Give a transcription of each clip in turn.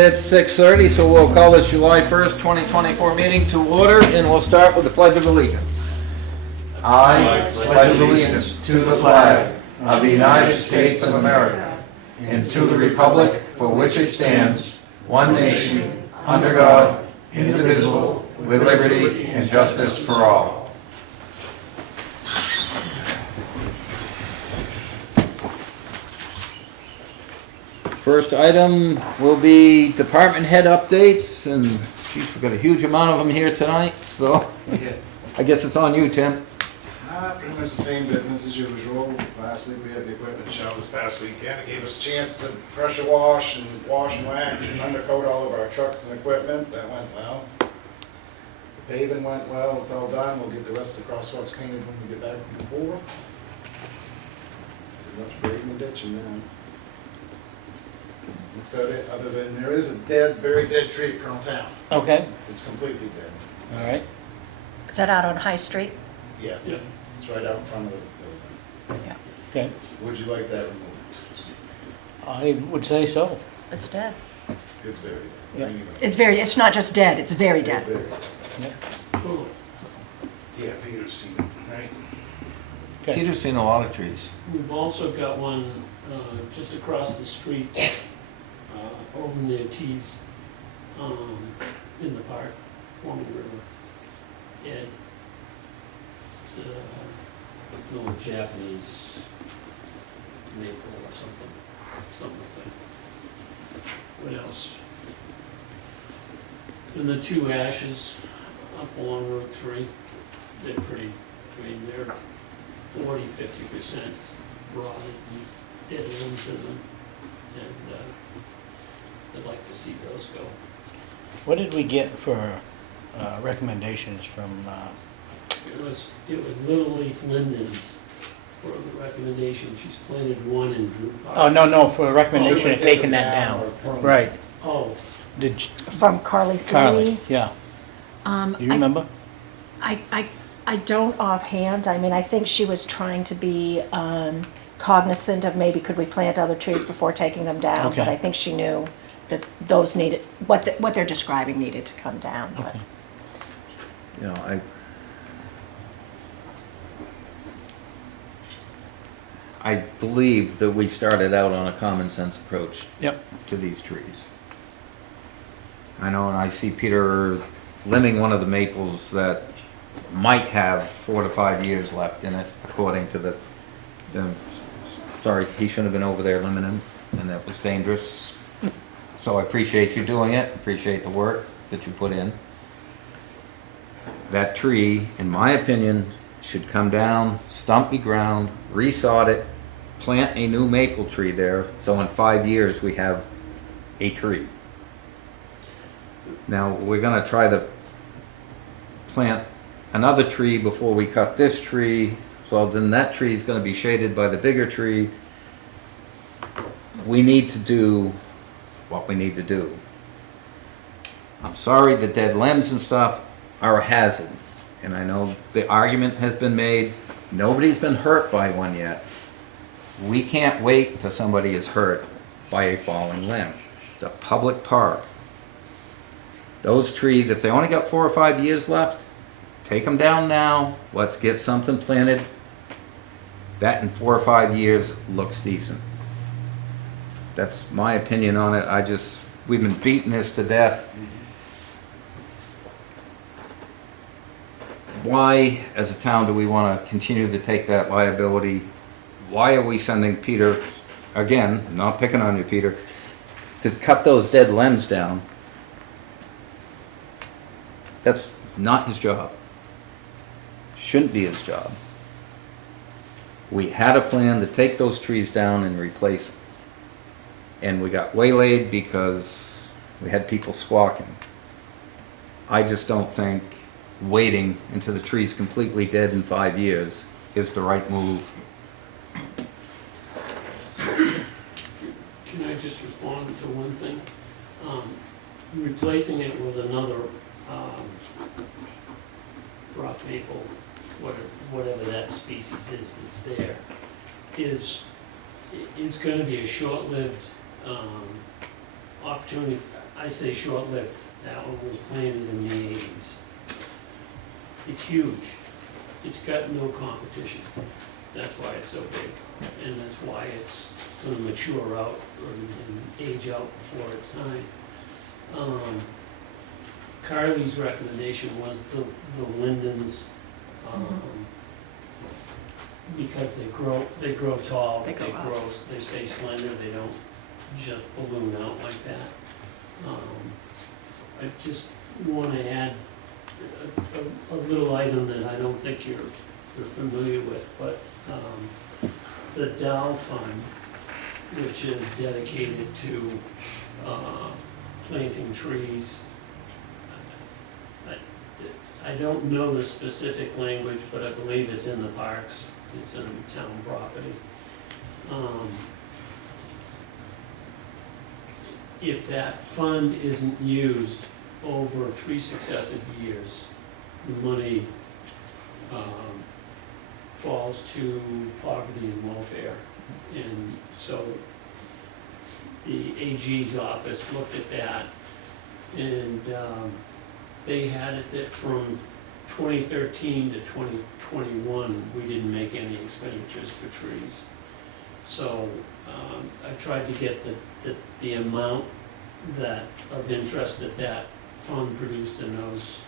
It's 6:30, so we'll call this July 1st, 2024 meeting to order, and we'll start with the Pledge of Allegiance. I pledge allegiance to the flag of the United States of America and to the republic for which it stands, one nation, under God, indivisible, with liberty and justice for all. First item will be department head updates, and geez, we've got a huge amount of them here tonight, so I guess it's on you, Tim. Pretty much the same business as usual. Last week we had the equipment show. This past weekend it gave us a chance to pressure wash and wax and undercoat all of our trucks and equipment. That went well. The paving went well. It's all done. We'll get the rest of the crosswalks painted when we get back from the floor. Pretty much grading the ditch and then that's about it. Other than there is a very dead tree at Colonel Town. Okay, It's completely dead. all right. Is that out on High Street? Yes. It's right out in front of the building. Yeah. Okay, Would you like that removed? I would say so. It's dead. It's very Yeah. dead. It's not just dead, it's very It's dead. very- Yeah. Yeah, Peter's seen it, right? Okay. Peter's seen a lot of trees. We've also got one just across the street, over near Tees, in the park, Forming River. And it's an old Japanese maple or something like that. What else? And the two ashes up along Route 3, they're pretty, they're 40–50% rotted and dead limbs in them, and I'd like to see those go. What did we get for recommendations from, It was Little Leaf Lindens for the recommendation. She's planted one in Drew Park. oh, no, for a recommendation of taking that down. Right. Oh, Did From Carly Carly, City. yeah. Do you remember? I don't offhand. I mean, I think she was trying to be cognizant of maybe could we plant other trees before taking them down. Okay. But I think she knew that those needed, what they're describing needed to come down. But Okay. You know, I believe that we started out on a common sense approach Yep. to these trees. I know, and I see Peter limbing one of the maples that might have 4 to 5 years left in it, according to the sorry, he shouldn't have been over there limbing him, and that was dangerous. So I appreciate you doing it, appreciate the work that you put in. That tree, in my opinion, should come down, stump the ground, resod it, plant a new maple tree there, so in 5 years we have a tree. Now, we're gonna try to plant another tree before we cut this tree. Well, then that tree is gonna be shaded by the bigger tree. We need to do what we need to do. I'm sorry, the dead limbs and stuff are a hazard. And I know the argument has been made, nobody's been hurt by one yet. We can't wait until somebody is hurt by a falling limb. It's a public park. Those trees, if they only got 4 or 5 years left, take them down now, let's get something planted. That in 4 or 5 years looks decent. That's my opinion on it. We've been beating this to death. Why, as a town, do we want to continue to take that liability? Why are we sending Peter, again, not picking on you, Peter, to cut those dead limbs down? That's not his job. Shouldn't be his job. We had a plan to take those trees down and replace them. And we got waylaid because we had people squawking. I just don't think waiting until the tree's completely dead in 5 years is the right move. can I just respond to one thing? Replacing it with another rock maple, whatever that species is that's there, is going to be a short-lived opportunity. I say short-lived, that one was planted in the 80s. It's huge. It's got no competition. That's why it's so big. And that's why it's gonna mature out and age out before its time. Carly's recommendation was the lindens, because they grow tall, They go up. they stay slender, they don't just balloon out like that. I just wanna add a little item that I don't think you're familiar with, but, the Dow Fund, which is dedicated to, planting trees. I don't know the specific language, but I believe it's in the parks, it's in town property. If that fund isn't used over 3 successive years, the money, falls to poverty and welfare. And so the AG's office looked at that, and they had it that from 2013 to 2021, we didn't make any expenditures for trees. So I tried to get the amount of interest that fund produced in those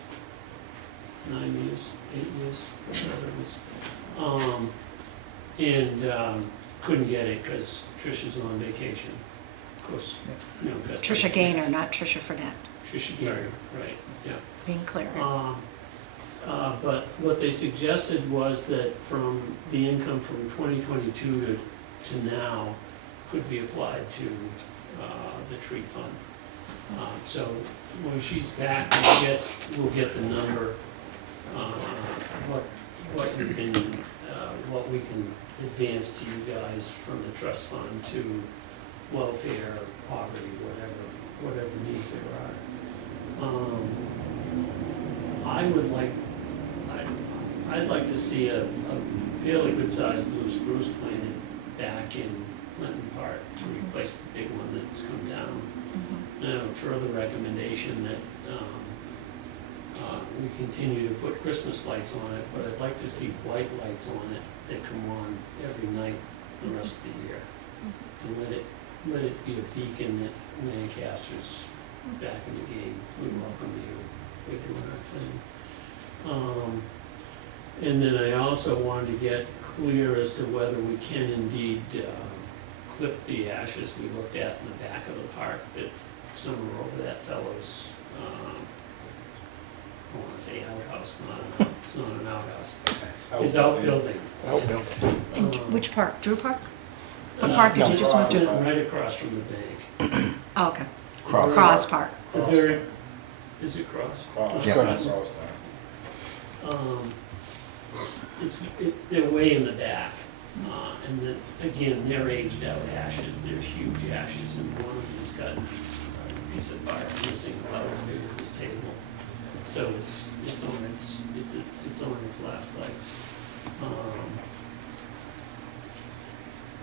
9 years, 8 years, whatever it was. Couldn't get it because Tricia's on vacation. Of course, you know. Tricia Gaynor, not Tricia Furnett, Tricia Gaynor, right, yeah. being clear. But what they suggested was that from the income from 2022 to now could be applied to the tree fund. So when she's back, we'll get the number, what we can advance to you guys from the trust fund to welfare, poverty, whatever needs there are. I'd like to see a fairly good-sized blue spruce planted back in Clinton Park to replace the big one that's come down. And I have a further recommendation that we continue to put Christmas lights on it, but I'd like to see white lights on it that come on every night the rest of the year. And let it be a beacon that Lancaster's back in the game. We welcome you. We're doing our thing. And then I also wanted to get clear as to whether we can indeed clip the ashes we looked at in the back of the park that somewhere over that fellow's, I want to say outhouse, it's not an outhouse. His outbuilding. Outbuilding. And Um, which park, Drew Park? What park did you just move to? Right across from the bank. Oh, okay. Cross. Cross Park. The very, is it cross? Cross. Yeah. Cross. They're way in the back, and then, again, they're aged out ashes, they're huge ashes, and one of them's got a piece of bark missing about as big as this table. So it's on its last legs.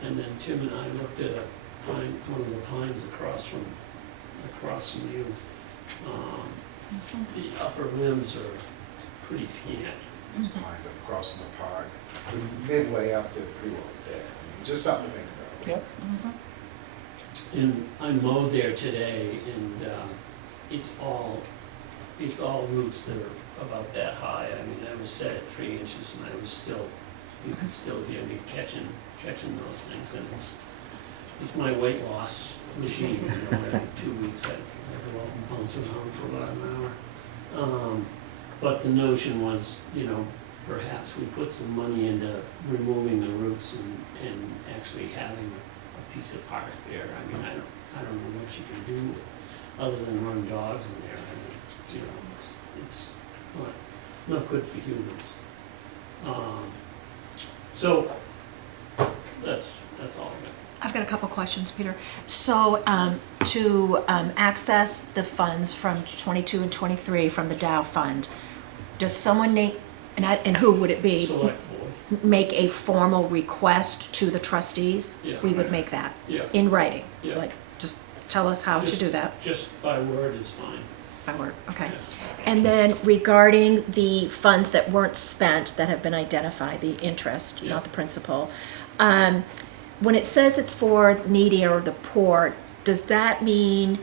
And then Tim and I looked at one of the pines across from you. The upper limbs are pretty scant. These pines up across from the park, midway up to pretty well there. I mean, just something to think about. Yep. And I mowed there today, and it's all roots that are about that high. I mean, I was set at 3 inches, and you could still hear me catching those things. And it's my weight loss machine. You know, every 2 weeks I go out and bounce around for about an hour. But the notion was, perhaps we put some money into removing the roots and actually having a piece of park there. I mean, I don't know what you can do other than run dogs in there. I mean, it's not good for humans. So that's all I got. I've got a couple questions, Peter. So to access the funds from 22 and 23 from the Dow Fund, does someone need, and who would it be? Select board. Make a formal request to the trustees? Yeah. We would make that Yeah. in writing? Yeah. Like, just tell us how to Just- do that Just by word is fine. by word, okay. Yeah. And then regarding the funds that weren't spent, that have been identified, the interest, Yeah. not the principal, when it says it's for needy or the poor, does that mean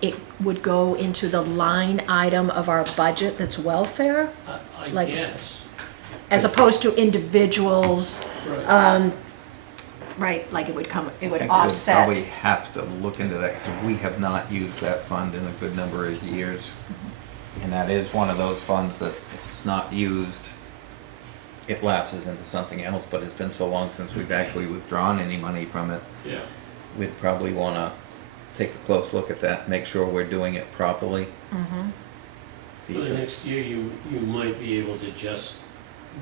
it would go into the line item of our budget that's welfare, I Like- guess, as opposed to individuals, right. right, like it would come, it I would think we'll offset. probably have to look into that, because we have not used that fund in a good number of years. And that is one of those funds that if it's not used, it lapses into something else, but it's been so long since we've actually withdrawn any money from it. Yeah, We'd probably wanna take a close look at that, make sure we're doing it properly. Mhm. for the Because- next year, you might be able to just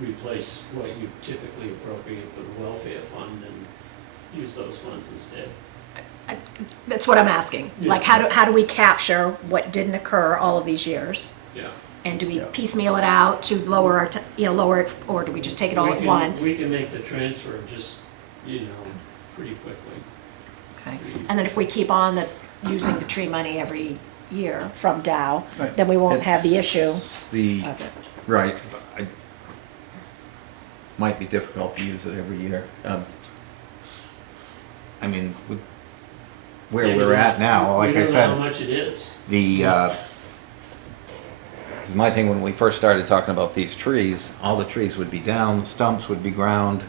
replace what you typically appropriate for the welfare fund and use those funds instead. That's what I'm asking. Like, how do we capture what didn't occur all of these years? Yeah. And do we Yeah. piecemeal it out to lower our, lower it, or do we just take it all We at can- once? We can make the transfer just, pretty quickly. Okay. And then if we keep on using the tree money every year from Dow, Right. then we won't have the It's issue The, of it. right, but might be difficult to use it every year. I mean, where Yeah, we're at now, like I We don't know said. how much it is. Because my thing, when we first started talking about these trees, all the trees would be down, the stumps would be ground,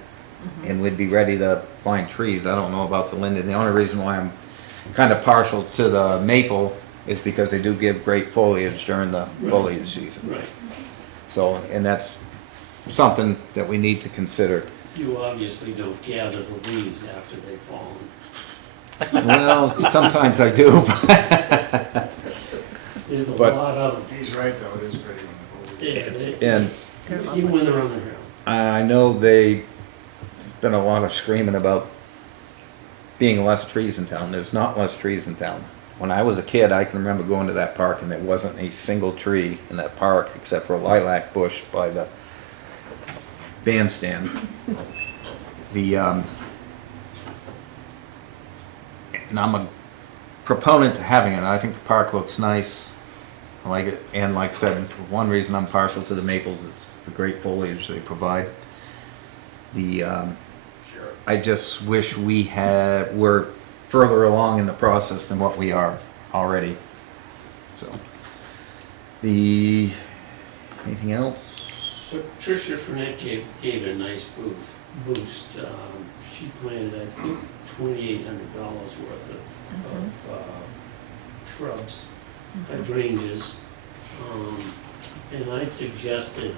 and we'd be ready to find trees. I don't know about the linden. The only reason why I'm kind of partial to the maple is because they do give great foliage during the Right. foliage season. Right. So, and that's something that we need to consider. You obviously don't gather the leaves after they've fallen. Well, sometimes I do. There's a But- lot of them. He's right, though, it is pretty wonderful. And They're Even when they're on the hill. I know there's been a lot of screaming about being less trees in town. There's not less trees in town. When I was a kid, I can remember going to that park and there wasn't a single tree in that park except for a lilac bush by the bandstand. And I'm a proponent to having it. I think the park looks nice. I like it. And like I said, one reason I'm partial to the maples is the great foliage they provide. I just wish we're further along in the process than what we are already. So, anything else? So Tricia Frenette gave it a nice boost. She planted, I think, $2,800 worth of shrubs, hydrangeas. And I suggested,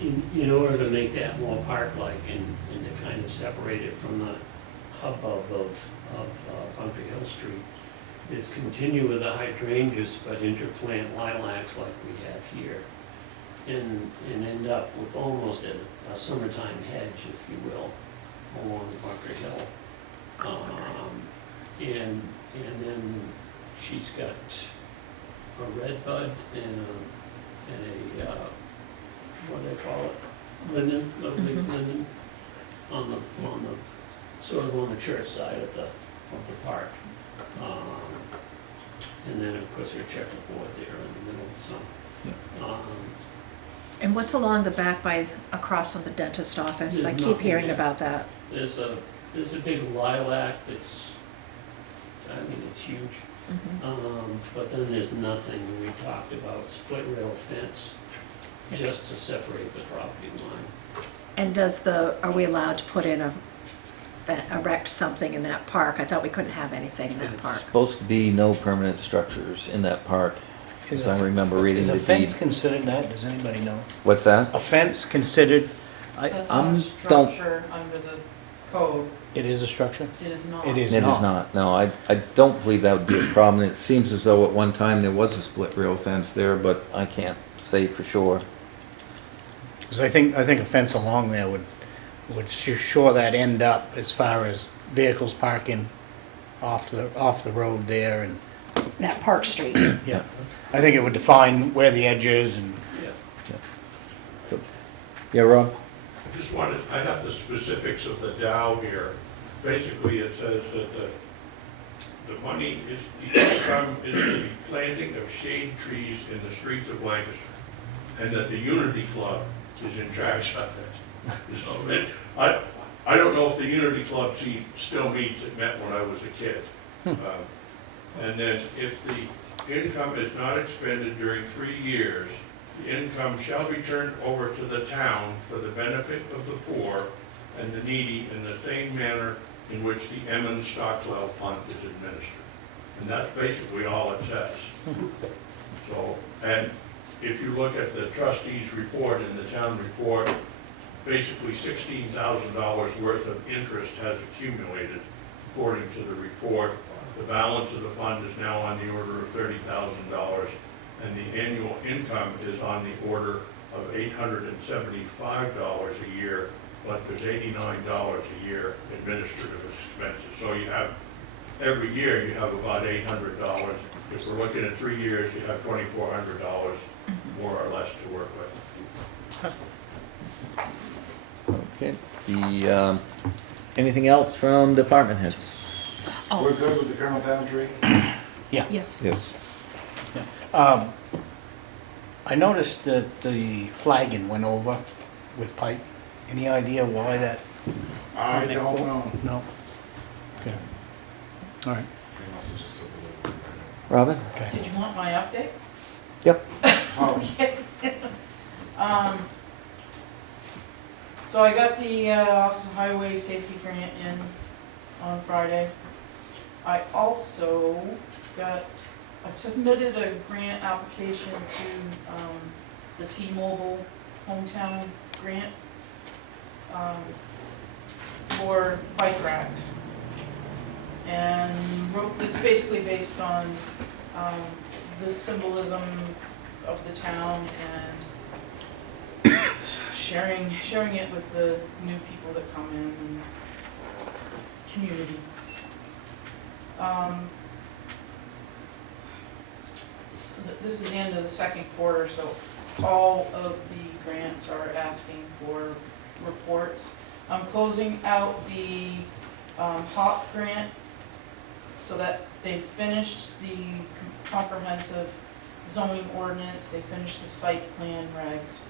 in order to make that more park-like and to kind of separate it from the hubbub of Bunker Hill Street, is continue with the hydrangeas but interplant lilacs like we have here. And end up with almost a summertime hedge, if you will, along Bunker Hill. And then she's got a red bud and a what do they call it, linden, a leaf linden, on the sort of on the church side of the park. And then, of course, her checkerboard there in the middle, so. And what's along the back across from the dentist office? There's I keep nothing hearing there. about that. There's a big lilac that's, it's huge. But then there's nothing. We talked about split rail fence just to separate the property line. And are we allowed to put in erect something in that park? I thought we couldn't have anything in that It's park. supposed to be no permanent structures in that park, Is as I remember reading Is the a fence deed. considered that? Does anybody know? What's that? A fence considered, That's I'm not a don't- structure under the code, it is a structure? it is not. It is It is not. not, no, I don't believe that would be a problem. It seems as though at one time there was a split rail fence there, but I can't say for sure. Because I think a fence along there would shore that end up as far as vehicles parking off the road there, and That Park Street. yeah, I think it would define where the edge is, and Yeah. So, yeah, Rob? I have the specifics of the Dow here. Basically, it says that the the money is, the income is the planting of shade trees in the streets of Lancaster, and that the Unity Club is in charge of it. So, I don't know if the Unity Club still meets, it met when I was a kid. And then if the income is not expended during 3 years, the income shall be turned over to the town for the benefit of the poor and the needy in the same manner in which the Emmons Stockwell Fund is administered. And that's basically all it says. So, and if you look at the trustees' report and the town report, basically $16,000 worth of interest has accumulated according to the report. The balance of the fund is now on the order of $30,000, and the annual income is on the order of $875 a year, but there's $89 a year administrative expenses. So you have, every year you have about $800. If we're looking at 3 years, you have $2,400 more or less to work with. Okay, anything else from department heads? Oh. We're good with the Colonel Daventry? Yes. Yes. I noticed that the flagging went over with pipe. Any idea why that? I don't know. No? Okay. All right. They must have just took a little bit. Robin? Okay. Did you want my update? Yep. Oh, So I got the Office of Highway Safety grant in on Friday. I also I submitted a grant application to the T-Mobile Hometown Grant for bike racks. And it's basically based on the symbolism of the town and sharing it with the new people that come in and community. This is the end of the second quarter, so all of the grants are asking for reports. I'm closing out the HOP grant so that they finished the comprehensive zoning ordinance, they finished the site plan regs.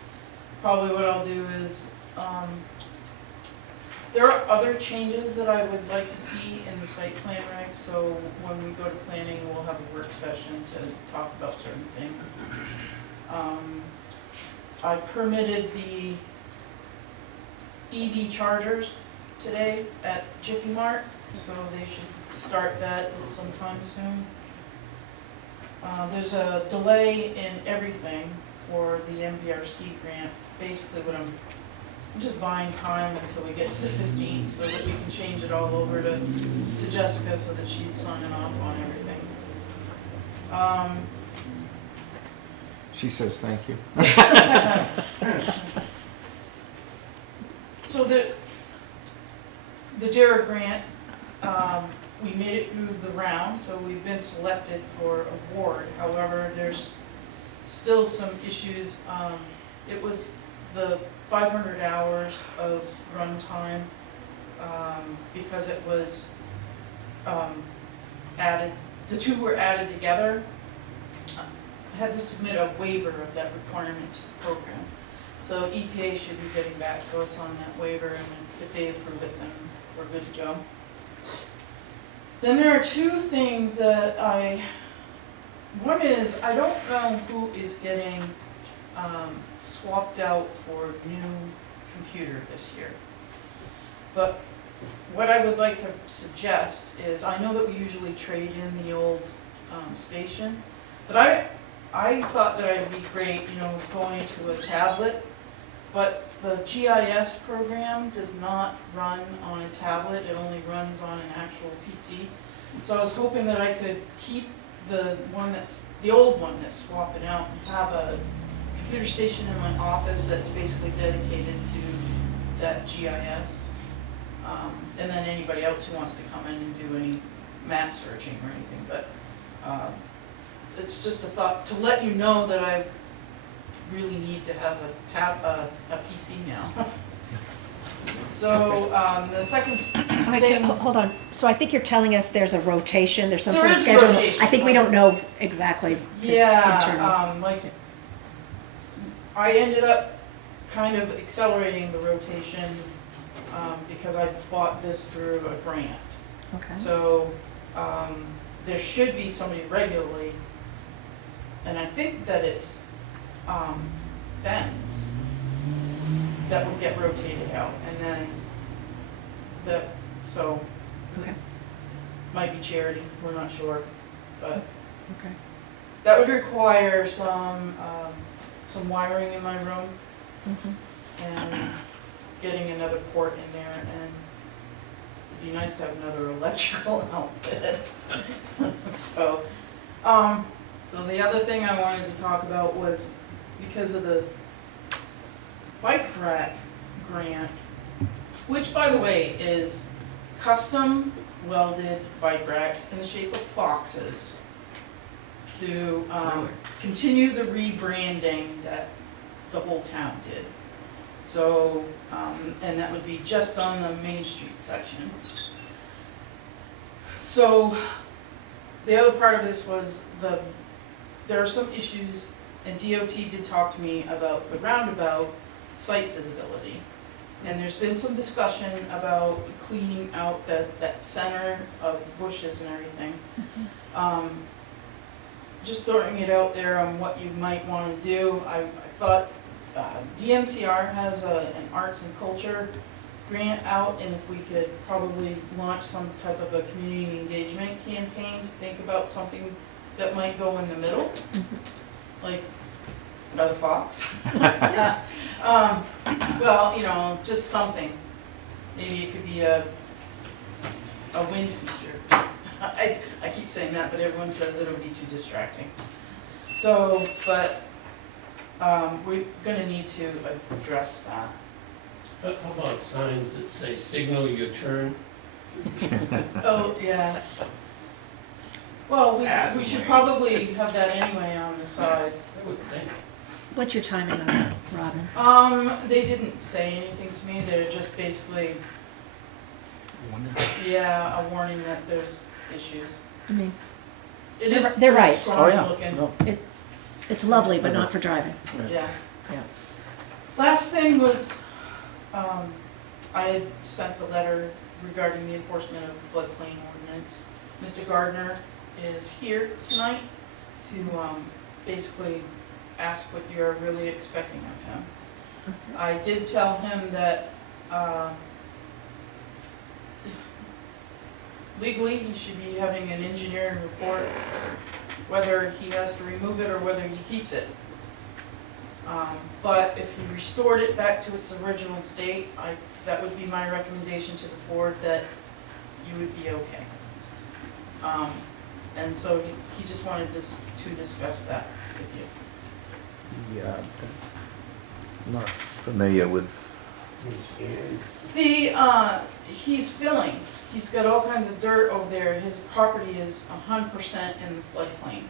Probably what I'll do is, there are other changes that I would like to see in the site plan regs, so when we go to planning, we'll have a work session to talk about certain things. I permitted the EV chargers today at Jiffy Mart, so they should start that sometime soon. There's a delay in everything for the MBRC grant. Basically what I'm just buying time until we get to the 15th so that we can change it all over to Jessica so that she's signing off on everything. She says thank you. So the DARA grant, we made it through the round, so we've been selected for award. However, there's still some issues. It was the 500 hours of runtime because it was added, the two were added together. I had to submit a waiver of that requirement to the program. So EPA should be getting back to us on that waiver, and if they approve it, then we're good to go. Then there are two things that one is, I don't know who is getting swapped out for new computer this year. But what I would like to suggest is, I know that we usually trade in the old station, but I thought that it'd be great, going to a tablet, but the GIS program does not run on a tablet, it only runs on an actual PC. So I was hoping that I could keep the old one that's swapping out and have a computer station in my office that's basically dedicated to that GIS. And then anybody else who wants to come in and do any map searching or anything, but it's just a thought to let you know that I really need to have a PC now. So, the second Okay, thing, hold on. So I think you're telling us there's a rotation, there's some There sort of is schedule. rotation. I think we don't know exactly this internal. like, I ended up kind of accelerating the rotation, because I bought this through a grant. Okay. So, there should be somebody regularly, and I think that it's, Ben's that would get rotated out, and then so, Okay, might be charity, we're not sure, but okay. that would require some wiring in my room Mhm. and getting another port in there, and it'd be nice to have another electrical outfit. So, so the other thing I wanted to talk about was because of the bike rack grant, which by the way is custom welded bike racks in the shape of foxes to continue the rebranding that the whole town did. So, and that would be just on the Main Street section. So, the other part of this was there are some issues, and DOT did talk to me about the roundabout site visibility. And there's been some discussion about cleaning out that center of bushes and everything. Just throwing it out there on what you might want to do. I thought DNCR has an arts and culture grant out, and if we could probably launch some type of a community engagement campaign to think about something that might go in the middle, like another fox. Well, you know, just something. Maybe it could be a wind feature. I keep saying that, but everyone says it'll be too distracting. So, but we're gonna need to address that. How about signs that say signal your turn? Oh, yeah. Well, we Pass should away. probably have that anyway on the sides. I would think. What's your timing on that, Robin? They didn't say anything to me, they're just basically, yeah, a warning that there's issues. I mean, It is They're right. Oh, strong yeah. looking, No. it's lovely, but not for driving. yeah. Yeah. Last thing was, I had sent a letter regarding the enforcement of the floodplain ordinance. Mr. Gardner is here tonight to, basically ask what you're really expecting of him. I did tell him that, legally, he should be having an engineering report, whether he has to remove it or whether he keeps it. But if he restored it back to its original state, that would be my recommendation to the board, that you would be okay. And so he just wanted to discuss that with you. Yeah. I'm not familiar with, He's filling, he's got all kinds of dirt over there, his property is 100% in the floodplain.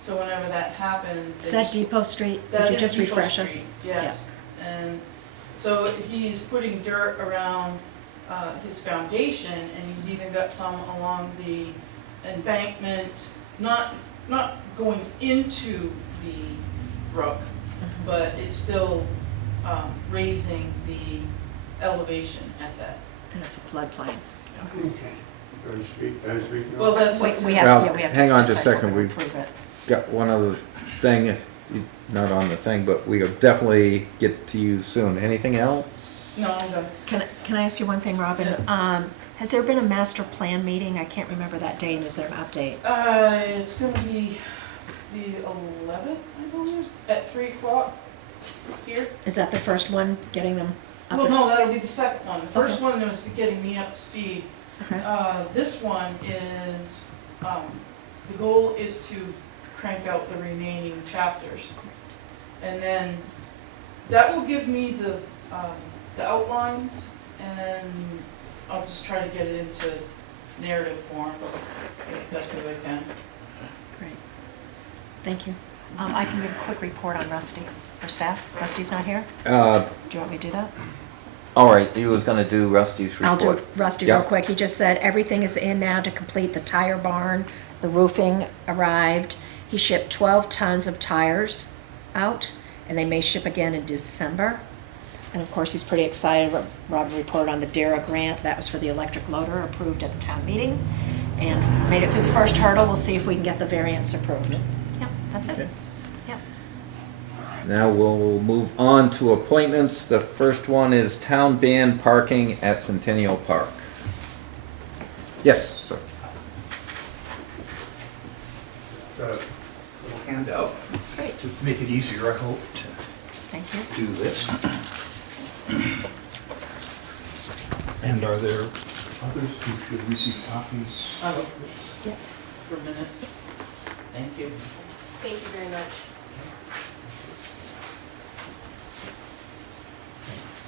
So whenever that happens. Is that Depot Street? That Would you is just Depot refresh us? Street, yes. And so he's putting dirt around his foundation, and he's even got some along the embankment, not going into the brook, but it's still raising the elevation at that. And it's a floodplain. Well, that's We up to. we have Well, to, yeah, we have to. hang on just a decide second, whether we- to approve it. got one other thing, if you- not on the thing, but we'll definitely get to you soon. Anything else? No, I'm done. Can I ask you one thing, Robin? Has there been a master plan meeting? I can't remember that day, and is there an update? It's gonna be the 11th, I believe, at 3 o'clock here. Is that the first one, getting them up? Well, and- no, that'll be the second one. The first Okay. one was getting me up to speed. Okay. This one is, the goal is to crank out the remaining chapters. And then that will give me the outlines, and I'll just try to get it into narrative form as best as I can. Great. Thank you. I can give a quick report on Rusty for staff. Rusty's not here? Uh, Do you want me to do that? All right, he was gonna do Rusty's I'll report. do Rusty Yeah. real quick. He just said everything is in now to complete the tire barn. The roofing arrived. He shipped 12 tons of tires out, and they may ship again in December. And of course, he's pretty excited. Rob reported on the DARA grant. That was for the electric loader approved at the town meeting. And made it through the first hurdle. We'll see if we can get the variance approved. Yep, that's it. Okay. Yep. Now we'll move on to appointments. The first one is town band parking at Centennial Park. Yes, sir. Got a little handout Great, to make it easier, I hope, to thank you. do this. And are there others who should receive copies? Yep. For minutes. Thank you. Thank you very much.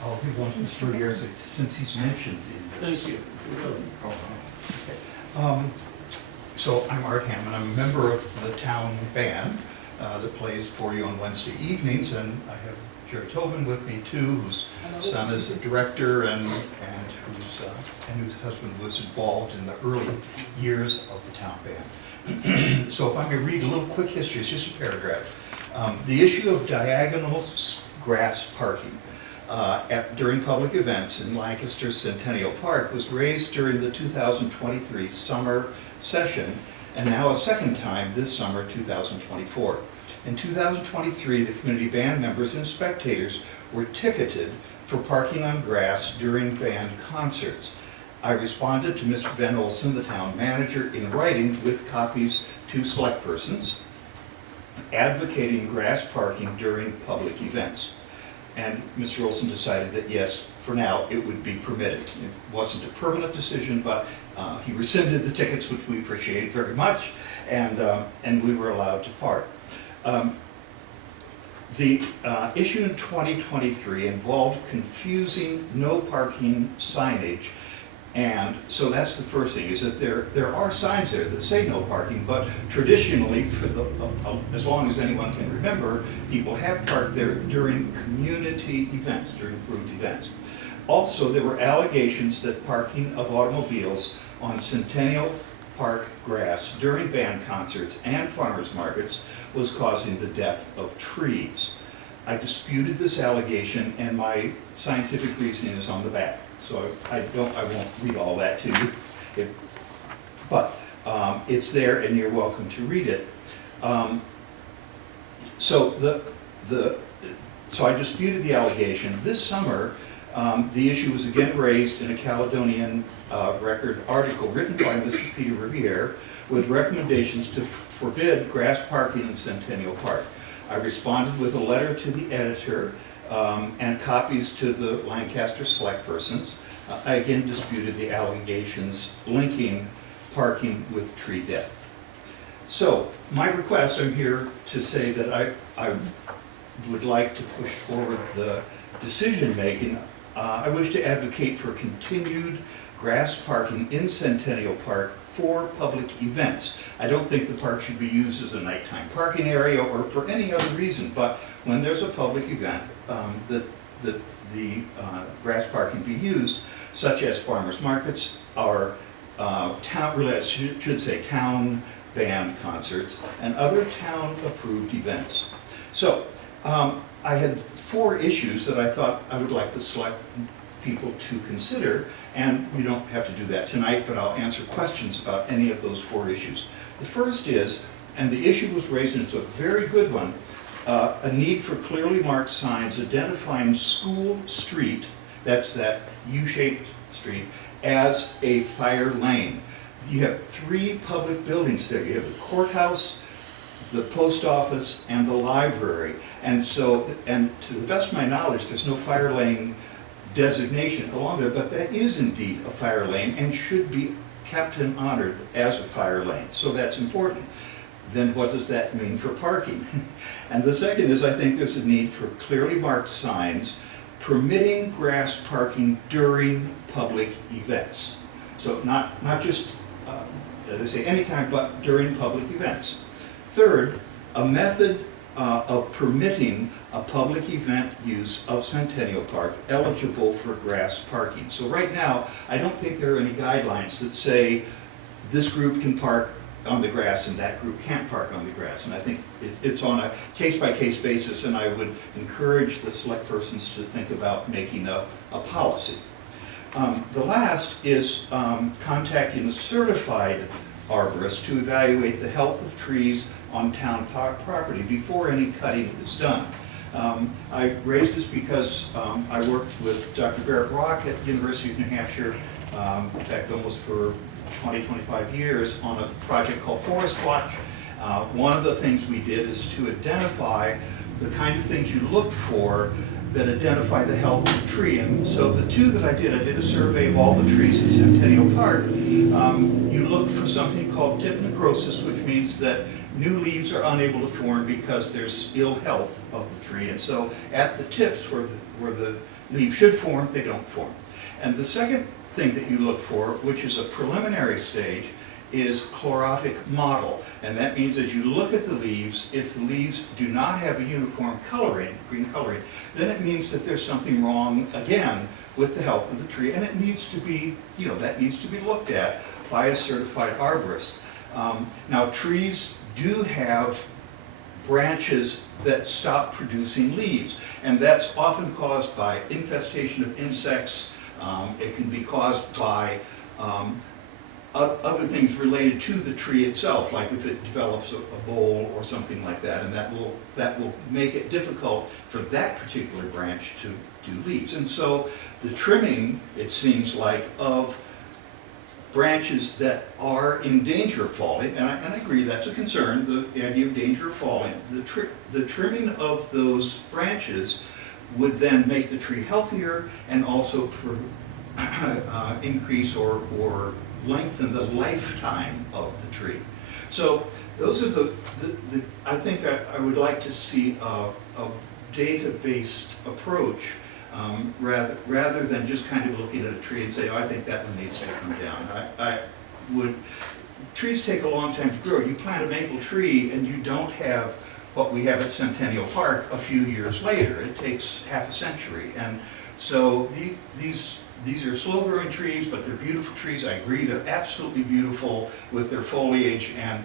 I'll give one to Mr. Garza, since he's mentioned in this. Thank you. So I'm Art Hammond, I'm a member of the town band that plays for you on Wednesday evenings, and I have Jerry Tobin with me too, whose son is a director and whose husband was involved in the early years of the town band. So if I may read a little quick history, it's just a paragraph. The issue of diagonal grass parking during public events in Lancaster Centennial Park was raised during the 2023 summer session, and now a second time this summer, 2024. In 2023, the community band members and spectators were ticketed for parking on grass during band concerts. I responded to Mr. Ben Olson, the town manager, in writing with copies to select persons advocating grass parking during public events. And Mr. Olson decided that yes, for now, it would be permitted. It wasn't a permanent decision, but he rescinded the tickets, which we appreciated very much, and we were allowed to park. The issue in 2023 involved confusing no parking signage, and so that's the first thing, is that there are signs there that say no parking, but traditionally, for as long as anyone can remember, people have parked there during community events, during approved events. Also, there were allegations that parking of automobiles on Centennial Park grass during band concerts and farmers markets was causing the death of trees. I disputed this allegation, and my scientific reasoning is on the back. So I won't read all that to you, but it's there and you're welcome to read it. So I disputed the allegation. This summer, the issue was again raised in a Caledonian Record article written by Mr. Peter Riviere with recommendations to forbid grass parking in Centennial Park. I responded with a letter to the editor and copies to the Lancaster select persons. I again disputed the allegations linking parking with tree death. So my request, I'm here to say that I would like to push forward the decision making. I wish to advocate for continued grass parking in Centennial Park for public events. I don't think the park should be used as a nighttime parking area or for any other reason, but when there's a public event, that the grass parking be used, such as farmers markets or town band concerts and other town approved events. So I had 4 issues that I thought I would like the select people to consider, and we don't have to do that tonight, but I'll answer questions about any of those 4 issues. The first is, and the issue was raised, and it's a very good one, a need for clearly marked signs identifying School Street, that's that U-shaped street, as a fire lane. You have 3 public buildings there. You have the courthouse, the post office, and the library. And so, and to the best of my knowledge, there's no fire lane designation along there, but that is indeed a fire lane and should be kept and honored as a fire lane. So that's important. Then what does that mean for parking? And the second is, I think there's a need for clearly marked signs permitting grass parking during public events. So not just, as I say, anytime, but during public events. Third, a method of permitting a public event use of Centennial Park eligible for grass parking. So right now, I don't think there are any guidelines that say this group can park on the grass and that group can't park on the grass. And I think it's on a case-by-case basis, and I would encourage the select persons to think about making a policy. The last is contacting a certified arborist to evaluate the health of trees on town property before any cutting is done. I raise this because I worked with Dr. Barrett Rock at the University of New Hampshire, in fact almost for 20, 25 years, on a project called Forest Watch. One of the things we did is to identify the kind of things you look for that identify the health of the tree. And so the two that I did a survey of all the trees in Centennial Park. You look for something called tip necrosis, which means that new leaves are unable to form because there's ill health of the tree. And so at the tips where the leaves should form, they don't form. And the second thing that you look for, which is a preliminary stage, is chlorotic mottle. And that means as you look at the leaves, if the leaves do not have a uniform coloring, green coloring, then it means that there's something wrong again with the health of the tree, and it needs to be, that needs to be looked at by a certified arborist. Now, trees do have branches that stop producing leaves, and that's often caused by infestation of insects. It can be caused by other things related to the tree itself, like if it develops a boll or something like that, and that will make it difficult for that particular branch to do leaves. And so the trimming, it seems like, of branches that are in danger of falling, and I agree that's a concern, the idea of danger of falling, the trimming of those branches would then make the tree healthier and also increase or lengthen the lifetime of the tree. So those are I think I would like to see a data-based approach rather than just kind of looking at a tree and say, oh, I think that one needs to come down. Trees take a long time to grow. You plant a maple tree and you don't have what we have at Centennial Park a few years later. It takes half a century. And so these are slow-growing trees, but they're beautiful trees. I agree, they're absolutely beautiful with their foliage and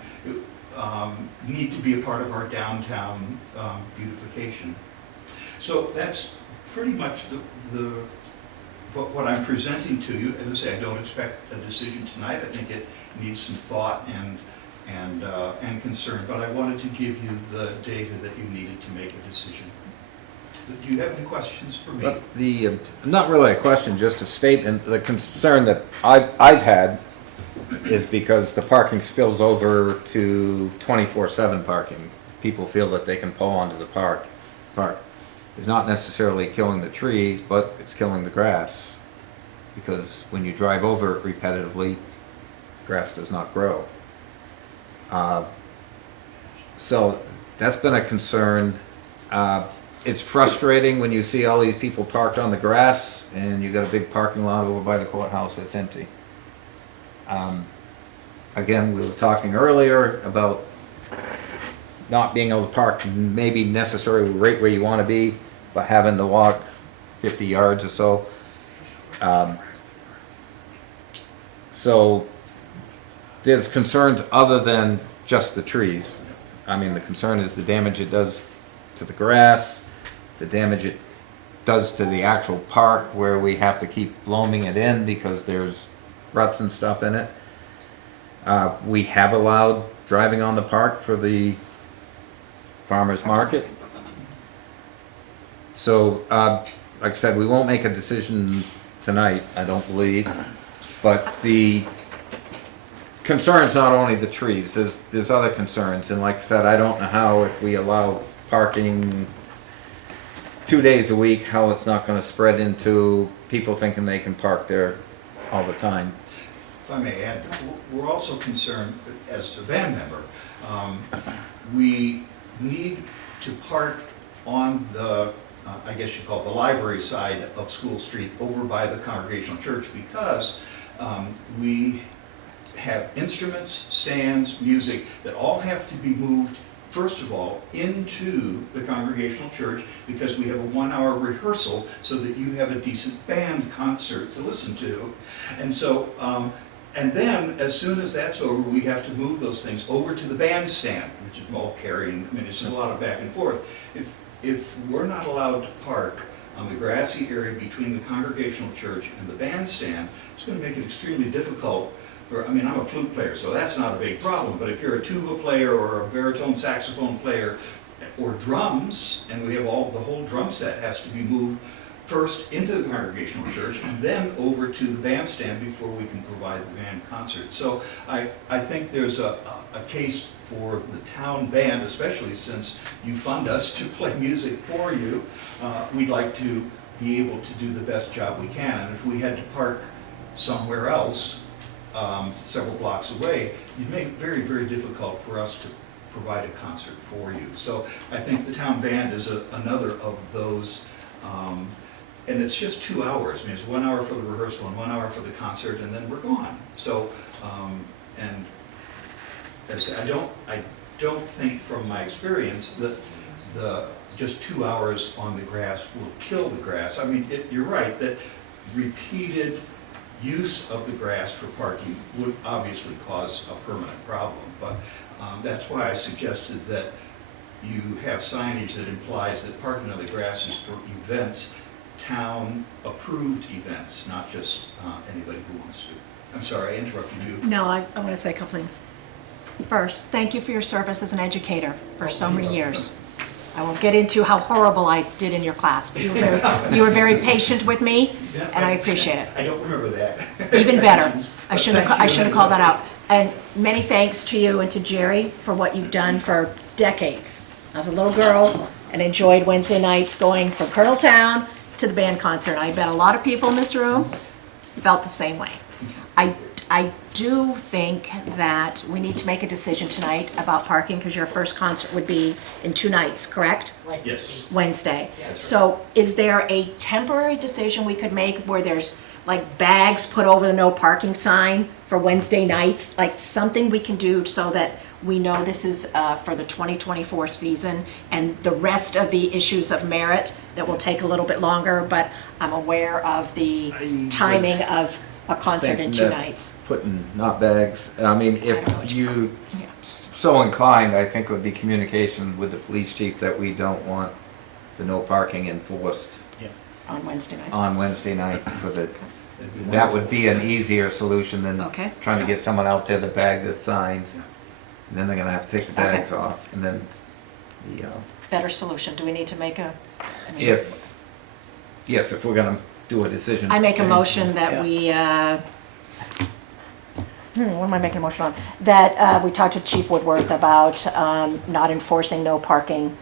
need to be a part of our downtown beautification. So that's pretty much what I'm presenting to you. As I say, I don't expect a decision tonight. I think it needs some thought and concern, but I wanted to give you the data that you needed to make a decision. Do you have any questions for me? But not really a question, just a statement. The concern that I've had is because the parking spills over to 24/7 parking. People feel that they can pull onto the park. It's not necessarily killing the trees, but it's killing the grass. Because when you drive over it repetitively, grass does not grow. So that's been a concern. It's frustrating when you see all these people parked on the grass and you got a big parking lot over by the courthouse that's empty. Again, we were talking earlier about not being able to park maybe necessarily right where you want to be, but having to walk 50 yards or so. So there's concerns other than just the trees. I mean, the concern is the damage it does to the grass, the damage it does to the actual park where we have to keep loaming it in because there's ruts and stuff in it. We have allowed driving on the park for the farmer's market. So, like I said, we won't make a decision tonight, I don't believe. But the concern's not only the trees, there's other concerns. And like I said, I don't know how if we allow parking 2 days a week, how it's not going to spread into people thinking they can park there all the time. If I may add, we're also concerned, as a band member, we need to park on the, I guess you call it the library side of School Street over by the Congregational Church because we have instruments, stands, music that all have to be moved first of all, into the congregational church, because we have a 1-hour rehearsal so that you have a decent band concert to listen to. And so, and then, as soon as that's over, we have to move those things over to the bandstand, which is all carrying, I mean, it's a lot of back and forth. If we're not allowed to park on the grassy area between the congregational church and the bandstand, it's gonna make it extremely difficult for, I mean, I'm a flute player, so that's not a big problem, but if you're a tuba player or a baritone saxophone player or drums, and we have the whole drum set has to be moved first into the congregational church and then over to the bandstand before we can provide the band concert. So I think there's a case for the town band, especially since you fund us to play music for you. We'd like to be able to do the best job we can. And if we had to park somewhere else, several blocks away, you'd make it very, very difficult for us to provide a concert for you. So I think the town band is another of those, and it's just 2 hours. I mean, it's 1 hour for the rehearsal and 1 hour for the concert, and then we're gone. So, and as I don't think from my experience that just 2 hours on the grass will kill the grass. I mean, you're right that repeated use of the grass for parking would obviously cause a permanent problem, but that's why I suggested that you have signage that implies that parking on the grass is for events, town-approved events, not just anybody who wants to. I'm sorry, I interrupted you. No, I want to say a couple things. First, thank you for your service as an educator for so many years. I won't get into how horrible I did in your class, but you were very patient with me, and I appreciate it. I don't remember that. Even better. I shouldn't have called that out. And many thanks to you and to Jerry for what you've done for decades. I was a little girl and enjoyed Wednesday nights going from Colonel Town to the band concert. I bet a lot of people in this room felt the same way. I do think that we need to make a decision tonight about parking, because your first concert would be in 2 nights, correct? Yes. Wednesday. Yes. So is there a temporary decision we could make where there's like bags put over the no parking sign for Wednesday nights? Like something we can do so that we know this is for the 2024 season, and the rest of the issues of merit that will take a little bit longer, but I'm aware of the timing of a concert in 2 that nights. Putting not bags, I mean, I don't know if what you Yeah. so inclined, I think it would be communication with the police chief that we don't want the no parking enforced On Wednesday nights. on Wednesday night for the, that would be an easier solution than Okay. trying to get someone out there to bag the signs. And then they're gonna have to take the Okay. bags off, and then the, Better solution. Do we need to make a? I mean, yes, if we're gonna do a decision. I make a change. motion that Yeah. we, what am I making a motion on? That we talk to Chief Woodworth about not enforcing no parking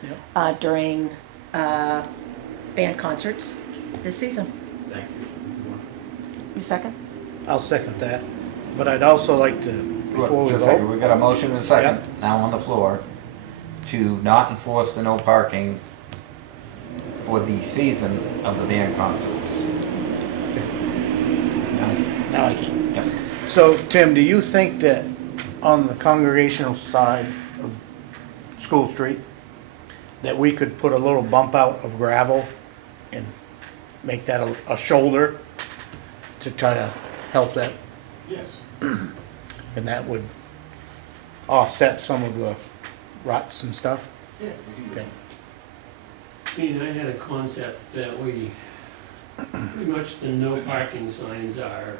during band concerts this season. Thank you. You second? I'll second that, but I'd also like to, before we Just a second, vote, we got a motion and a second Yep. now on the floor to not enforce the no parking for the season of the band concerts. Yeah. now I can. Yep. So, Tim, do you think that on the congregational side of School Street, that we could put a little bump out of gravel and make that a shoulder to try to help that, Yes. and that would offset some of the ruts and stuff? Yeah, we can do Okay. that. Gene, I had a concept that pretty much the no parking signs are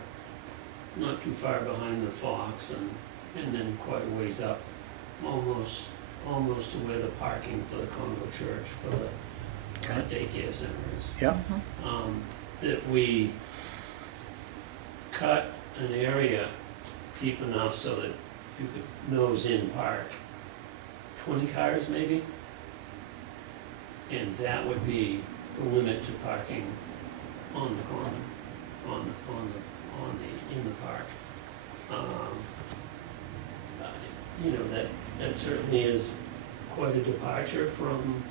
not too far behind the Fox and then quite a ways up, almost to where the parking for the Congo Church for the Okay. daycare center is. Yeah, That we cut an area deep enough so that you could nose in park 20 cars maybe. And that would be the limit to parking on the common, in the park. You know, that certainly is quite a departure from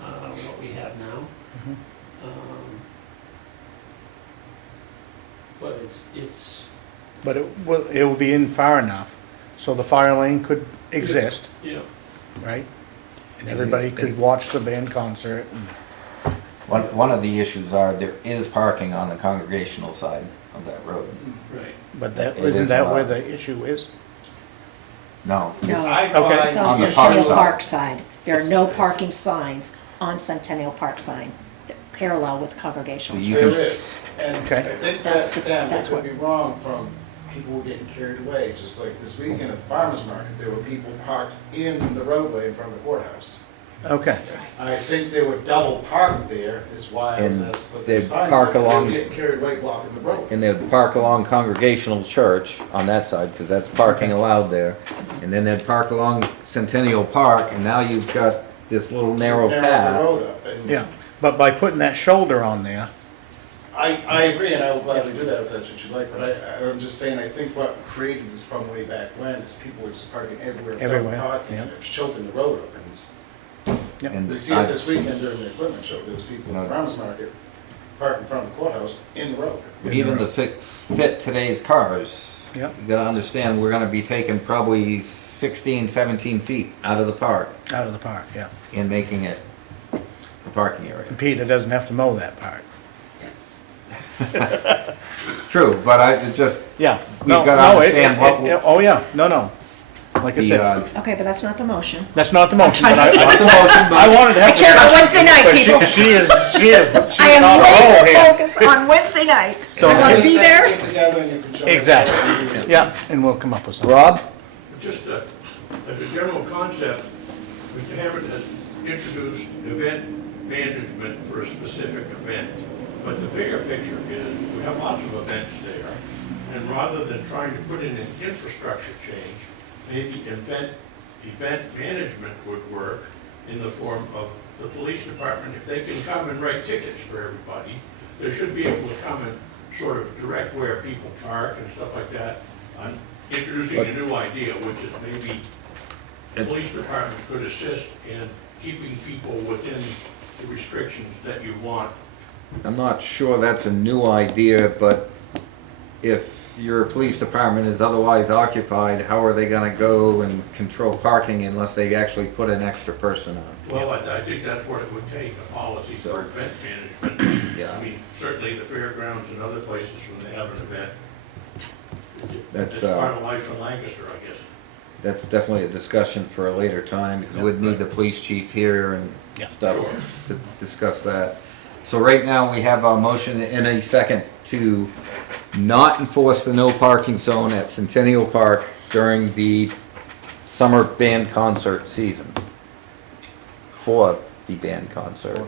what we have now. Mhm. But it's, but it will be in far enough, so the fire lane could exist, yeah, right? And everybody could watch the band concert and, One of the issues are there is parking on the congregational side of that road. Right. but that, It isn't is that allowed. where the issue is? No. No, I Okay. thought- it's on On the park Centennial side. Park side. There are no parking signs on Centennial Park sign, parallel with Congregational So you Church. There is, and I Okay. think that That's the- stem, it that's could what- be wrong from people were getting carried away, just like this weekend at the farmer's market, there were people parked in the roadway in front of the courthouse. Okay, I think they were double parked there, is why I was And asked to put they'd the signs park up, 'cause they along- were getting carried away blocking the road. And they'd park along Congregational Church on that side, because that's parking allowed there. And then they'd park along Centennial Park, and now you've got this little narrow Narrow the path. road up, and yeah, but by putting that shoulder on there, I agree, and I will gladly do that if that's what you like, but I'm just saying, I think what created this problem way back when is people were just parking everywhere, Everywhere, double parking, yeah. and it's choking the road up, and it's, And we see it this weekend during the equipment show, there was people at the No. farmer's market parked in front of the courthouse in the road. Even to fit today's cars, yeah, you gotta understand, we're gonna be taking probably 16, 17 feet out of the park out of the park, yeah. and making it a parking area. And Peter doesn't have to mow that part. True, but I just, Yeah. We've No, gotta no, understand what- Oh, yeah, no. Like I the, said, Okay, but that's not the motion. that's not the motion, but not the motion, I but wanted to have. I care about discussion, Wednesday night, but people. She is I am on a roll laser here. focused on Wednesday night. So- I want to be there. Get together and you can show. Exactly, yeah, and we'll come up with something. Rob? Just as a general concept, Mr. Hammond has introduced event management for a specific event. But the bigger picture is, we have lots of events there, and rather than trying to put in an infrastructure change, maybe event management would work in the form of the police department. If they can come and write tickets for everybody, they should be able to come and sort of direct where people park and stuff like that. I'm introducing a new idea, which is maybe the police department could assist in keeping people within the restrictions that you want. I'm not sure that's a new idea, but if your police department is otherwise occupied, how are they gonna go and control parking unless they actually put an extra person on? Well, I think that's what it would take, a policy So- for event management. Yeah. I mean, certainly the fairgrounds and other places when they have an event. That's, It's part of life in Lancaster, I guess. That's definitely a discussion for a later time, because we'd need the police chief here and Yeah. stuff to discuss that. So right now, we have a motion and a second to not enforce the no parking zone at Centennial Park during the summer band concert season. For the band concert.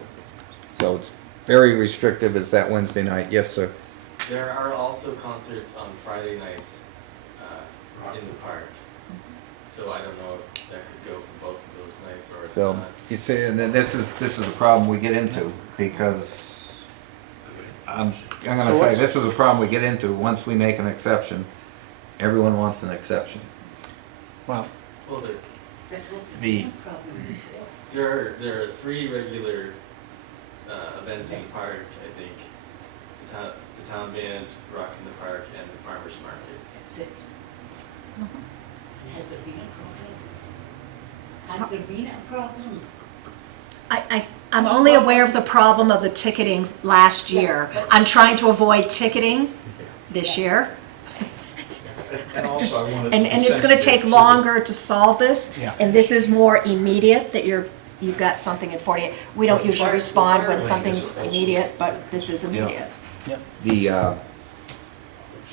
So it's very restrictive, is that Wednesday night? Yes, sir. There are also concerts on Friday nights in the park. So I don't know if that could go for both of those nights or if So, not. you see, and then this is the problem we get into, because I'm gonna So say, what's- this is a problem we get into, once we make an exception, everyone wants an exception. Well, Well, The, there are 3 regular events in the park, I think. The town band, Rock in the Park, and the farmer's market. That's it. Has there been a problem? Has there been a problem? I'm only aware of the problem of the ticketing last year. I'm trying to avoid ticketing this year. And also I wanted to And be it's gonna take sensitive to- longer to solve this, Yeah. and this is more immediate, that you've got something in 48. We don't usually respond when something's immediate, but this is immediate. yeah. the,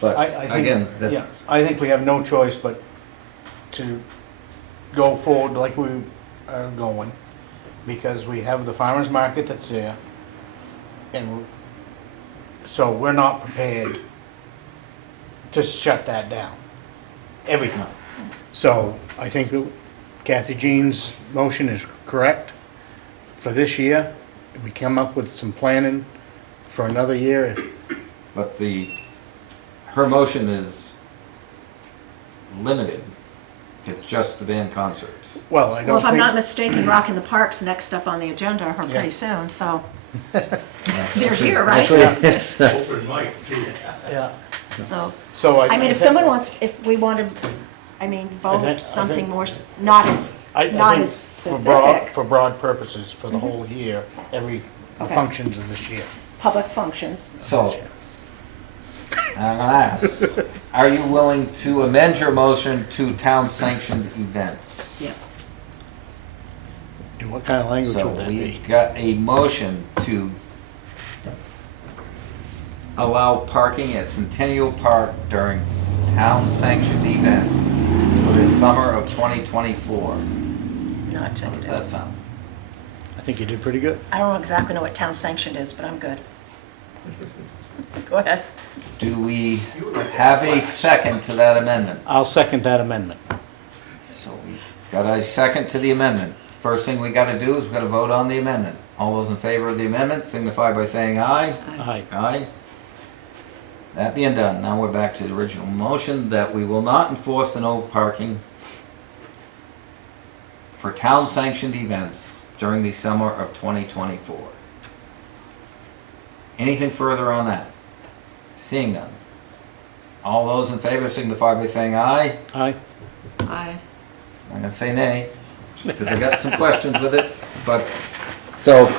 but I think, again, that- yeah, I think we have no choice but to go forward like we are going, because we have the farmer's market that's there, and so we're not prepared to shut that down, everything. So I think Kathy Jean's motion is correct for this year. If we come up with some planning for another year, but her motion is limited to just the band concerts. well, I Well, don't if I'm not think, mistaken, Rock in the Park's next up on the agenda, or Yeah. pretty soon, so. They're here, right? Actually, it's, Open mic too. yeah, So, so I mean, if think- someone wants, if we want to I mean, I vote think- something more, not as, not think as for broad, specific. for broad purposes, for the whole year, every, the Okay. functions of this year. Public functions. So, I'm gonna ask, are you willing to amend your motion to town-sanctioned events? Yes. And what kind of language So would that be? we've got a motion to allow parking at Centennial Park during town-sanctioned events for the summer of 2024. Not How does that executive. sound? I think you did pretty good. I don't exactly know what town sanctioned is, but I'm good. Go ahead. Do we have a second to that amendment? I'll second that amendment. So we've got a second to the amendment. First thing we gotta do is we gotta vote on the amendment. All those in favor of the amendment signify by saying aye. Aye. Aye. That being done, now we're back to the original motion that we will not enforce the no parking for town-sanctioned events during the summer of 2024. Anything further on that? Seeing none. All those in favor signify by saying aye. Aye. Aye. I'm gonna say nay, because I got some questions with it, but, so,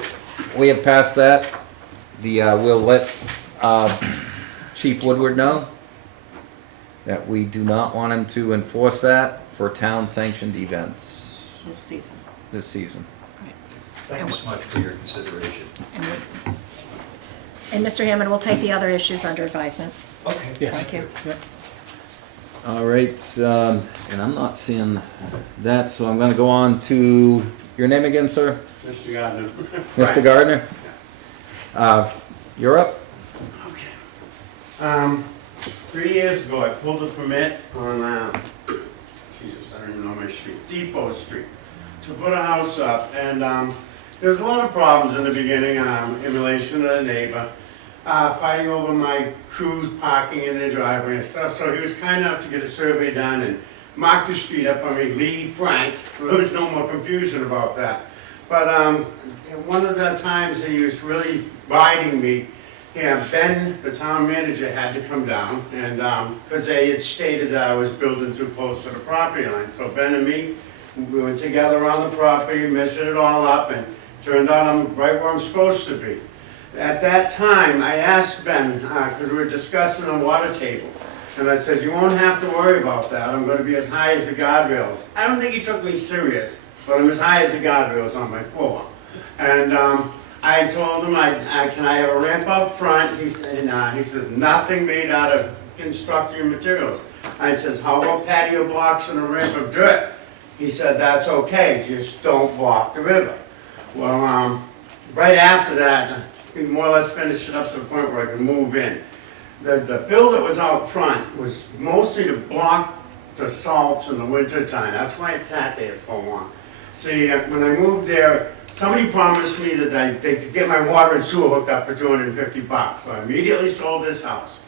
we have passed that. We'll let, Chief Woodward know that we do not want him to enforce that for town-sanctioned events This season. this season. Right. Thank you so much for your consideration. And Mr. Hammond will take the other issues under advisement. Okay. Yes. Thank you. All right, and I'm not seeing that, so I'm gonna go on to, your name again, sir? Mr. Gardner. Mr. Gardner? You're up? Okay. 3 years ago, I pulled a permit on, Jesus, I don't even know my street, Depot Street, to put a house up, and, there was a lot of problems in the beginning, in relation to the neighbor, fighting over my crew's parking in their driveway and stuff, so he was kind enough to get a survey done and mark the street up on me, Lee Frank, so there was no more confusion about that. But, one of the times he was really biting me, yeah, Ben, the town manager, had to come down, and, because they had stated that I was building too close to the property line. So Ben and me, we went together around the property, measured it all up, and turned out I'm right where I'm supposed to be. At that time, I asked Ben, because we were discussing a water table, and I said, you won't have to worry about that, I'm gonna be as high as the guardrails. I don't think he took me serious, but I'm as high as the guardrails on my floor. And, I told him, can I have a ramp up front? He said, nah. He says, nothing made out of construction materials. I says, how about patio blocks and a ramp of dirt? He said, that's okay, just don't block the river. Well, right after that, we more or less finished it up to the point where I could move in. The bill that was out front was mostly to block the salts in the winter time. That's why it sat there so long. See, when I moved there, somebody promised me that they could get my water and sewer hooked up for $250. So I immediately sold this house.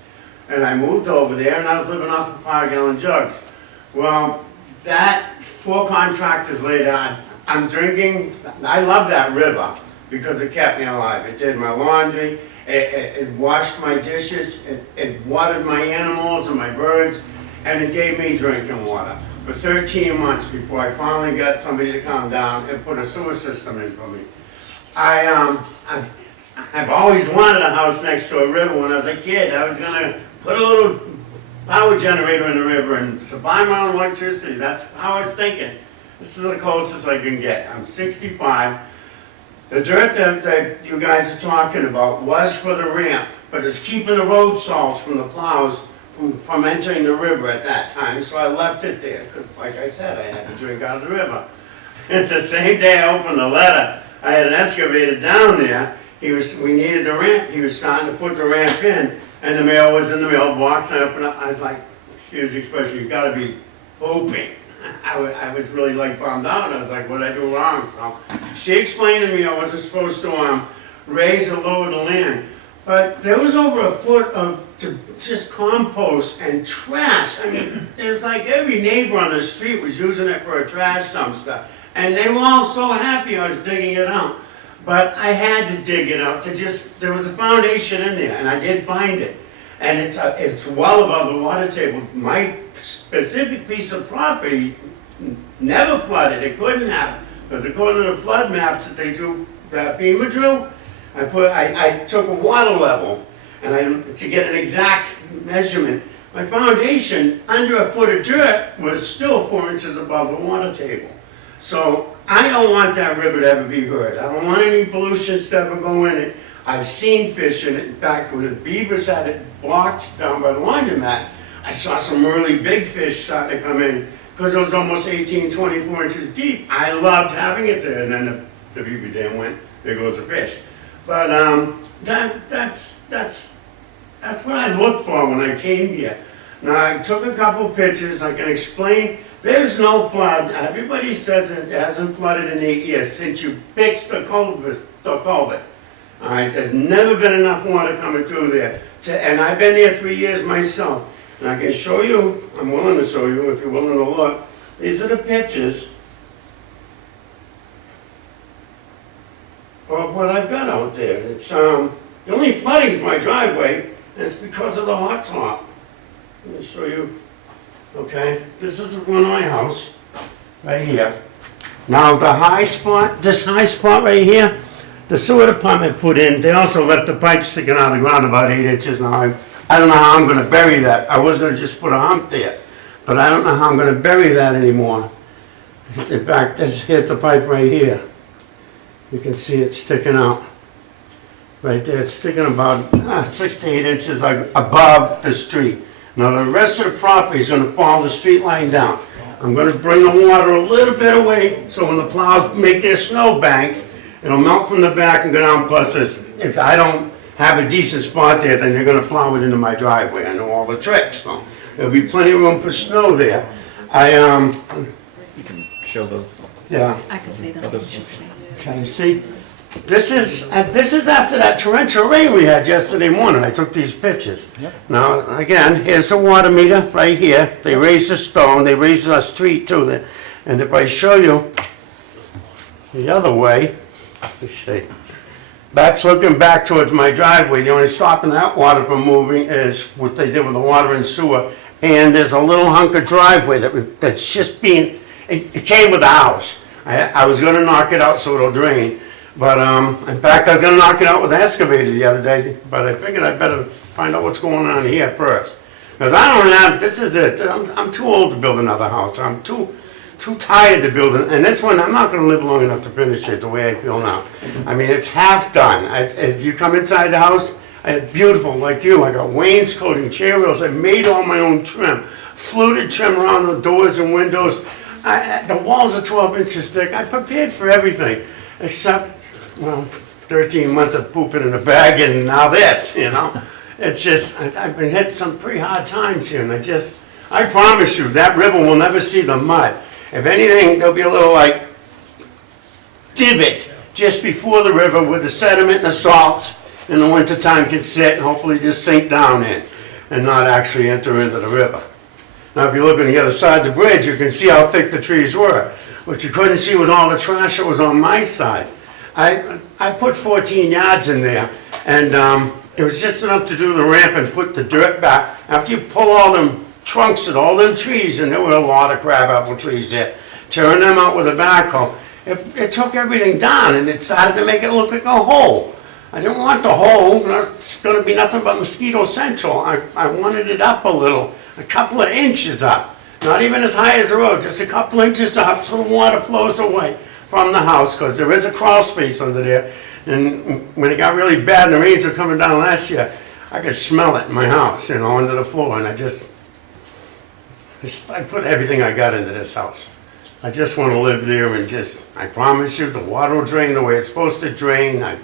And I moved over there, and I was living off of 5-gallon jugs. Well, that 4 contractors later, I'm drinking. I love that river because it kept me alive. It did my laundry, it washed my dishes, it watered my animals and my birds, and it gave me drinking water for 13 months before I finally got somebody to come down and put a sewer system in for me. I've always wanted a house next to a river. When I was a kid, I was gonna put a little power generator in the river and supply my own electricity. That's how I was thinking. This is the closest I can get. I'm 65. The dirt that you guys are talking about was for the ramp, but it's keeping the road salts from the plows from entering the river at that time, so I left it there, because like I said, I had to drink out of the river. And the same day I opened the letter, I had an excavator down there, we needed the ramp, he was starting to put the ramp in, and the mail was in the mailbox, I opened up, I was like, excuse the expression, you've got to be hoping. I was really like bummed out, I was like, what did I do wrong? So she explained to me I wasn't supposed to raise or lower the land. But there was over a foot of just compost and trash. I mean, there's like every neighbor on the street was using it for a trash dumpster. And they were all so happy I was digging it out. But I had to dig it out there was a foundation in there, and I did find it. and it's well above the water table. My specific piece of property never flooded, it couldn't have, because according to the flood maps that they drew, that FEMA drew, I took a water level, and to get an exact measurement, my foundation, under a foot of dirt, was still 4 inches above the water table. So I don't want that river to ever be hurt. I don't want any pollution to ever go in it. I've seen fish in it. In fact, when the beavers had it blocked down by the laundromat, I saw some really big fish starting to come in because it was almost 18, 24 inches deep. I loved having it there. And then the beaver dam went, there goes the fish. But that's what I looked for when I came here. Now, I took a couple pictures. I can explain. There's no flood. Everybody says it hasn't flooded in 8 years since you fixed the culvert. All right, there's never been enough water coming through there. And I've been there 3 years myself. And I can show you, I'm willing to show you if you're willing to look. These are the pictures of what I've got out there. It's, the only flooding is my driveway, and it's because of the hot top. Let me show you. Okay, this is the one my house, right here. Now the high spot, this high spot right here, the sewer department put in, they also left the pipe sticking out of the ground about 8 inches. Now I don't know how I'm gonna bury that. I was gonna just put a hump there, but I don't know how I'm gonna bury that anymore. In fact, here's the pipe right here. You can see it sticking out. Right there, it's sticking about 6 to 8 inches above the street. Now the rest of the property is going to follow the street line down. I'm going to bring the water a little bit away, so when the plows make their snow banks, it'll melt from the back and go down. Plus, if I don't have a decent spot there, then they're going to plow it into my driveway. I know all the tricks. So there'll be plenty of room for snow there. You can show those. I can see them. Others. Okay, you see? This is after that torrential rain we had yesterday morning. I took these pictures. Yep. Now, again, here's the water meter right here. They raised the stone, they raised our street too. And if I show you the other way, let's see. That's looking back towards my driveway. The only stopping that water from moving is what they did with the water and sewer. And there's a little hunk of driveway that's just being, it came with the house. I was gonna knock it out so it'll drain. But, in fact, I was gonna knock it out with an excavator the other day, but I figured I'd better find out what's going on here first. Because I don't have, this is it, I'm too old to build another house. I'm too tired to build it, and this one, I'm not gonna live long enough to finish it the way I feel now. I mean, it's half done. If you come inside the house, it's beautiful, like you. I got wainscoting, chair rails, I made all my own trim. Fluted trim around the doors and windows. The walls are 12 inches thick. I prepared for everything, except, well, 13 months of pooping in a bag and now this, you know. It's just, I've been hit some pretty hard times here, and I promise you, that river will never see the mud. If anything, there'll be a little, like, divot just before the river where the sediment and the salts in the wintertime can sit and hopefully just sink down in and not actually enter into the river. Now, if you look on the other side of the bridge, you can see how thick the trees were. What you couldn't see was all the trash that was on my side. I put 14 yards in there, and it was just enough to do the ramp and put the dirt back. After you pull all them trunks and all them trees, and there were a lot of crabapple trees there, tearing them out with a backhoe, it took everything down, and it started to make it look like a hole. I didn't want the hole. It's going to be nothing but mosquito central. I wanted it up a little, a couple of inches up. Not even as high as the road, just a couple inches up so the water flows away from the house, because there is a crawl space under there. And when it got really bad and the rains were coming down last year, I could smell it in my house, you know, under the floor. And I put everything I got into this house. I just want to live there and I promise you, the water will drain the way it's supposed to drain. I'm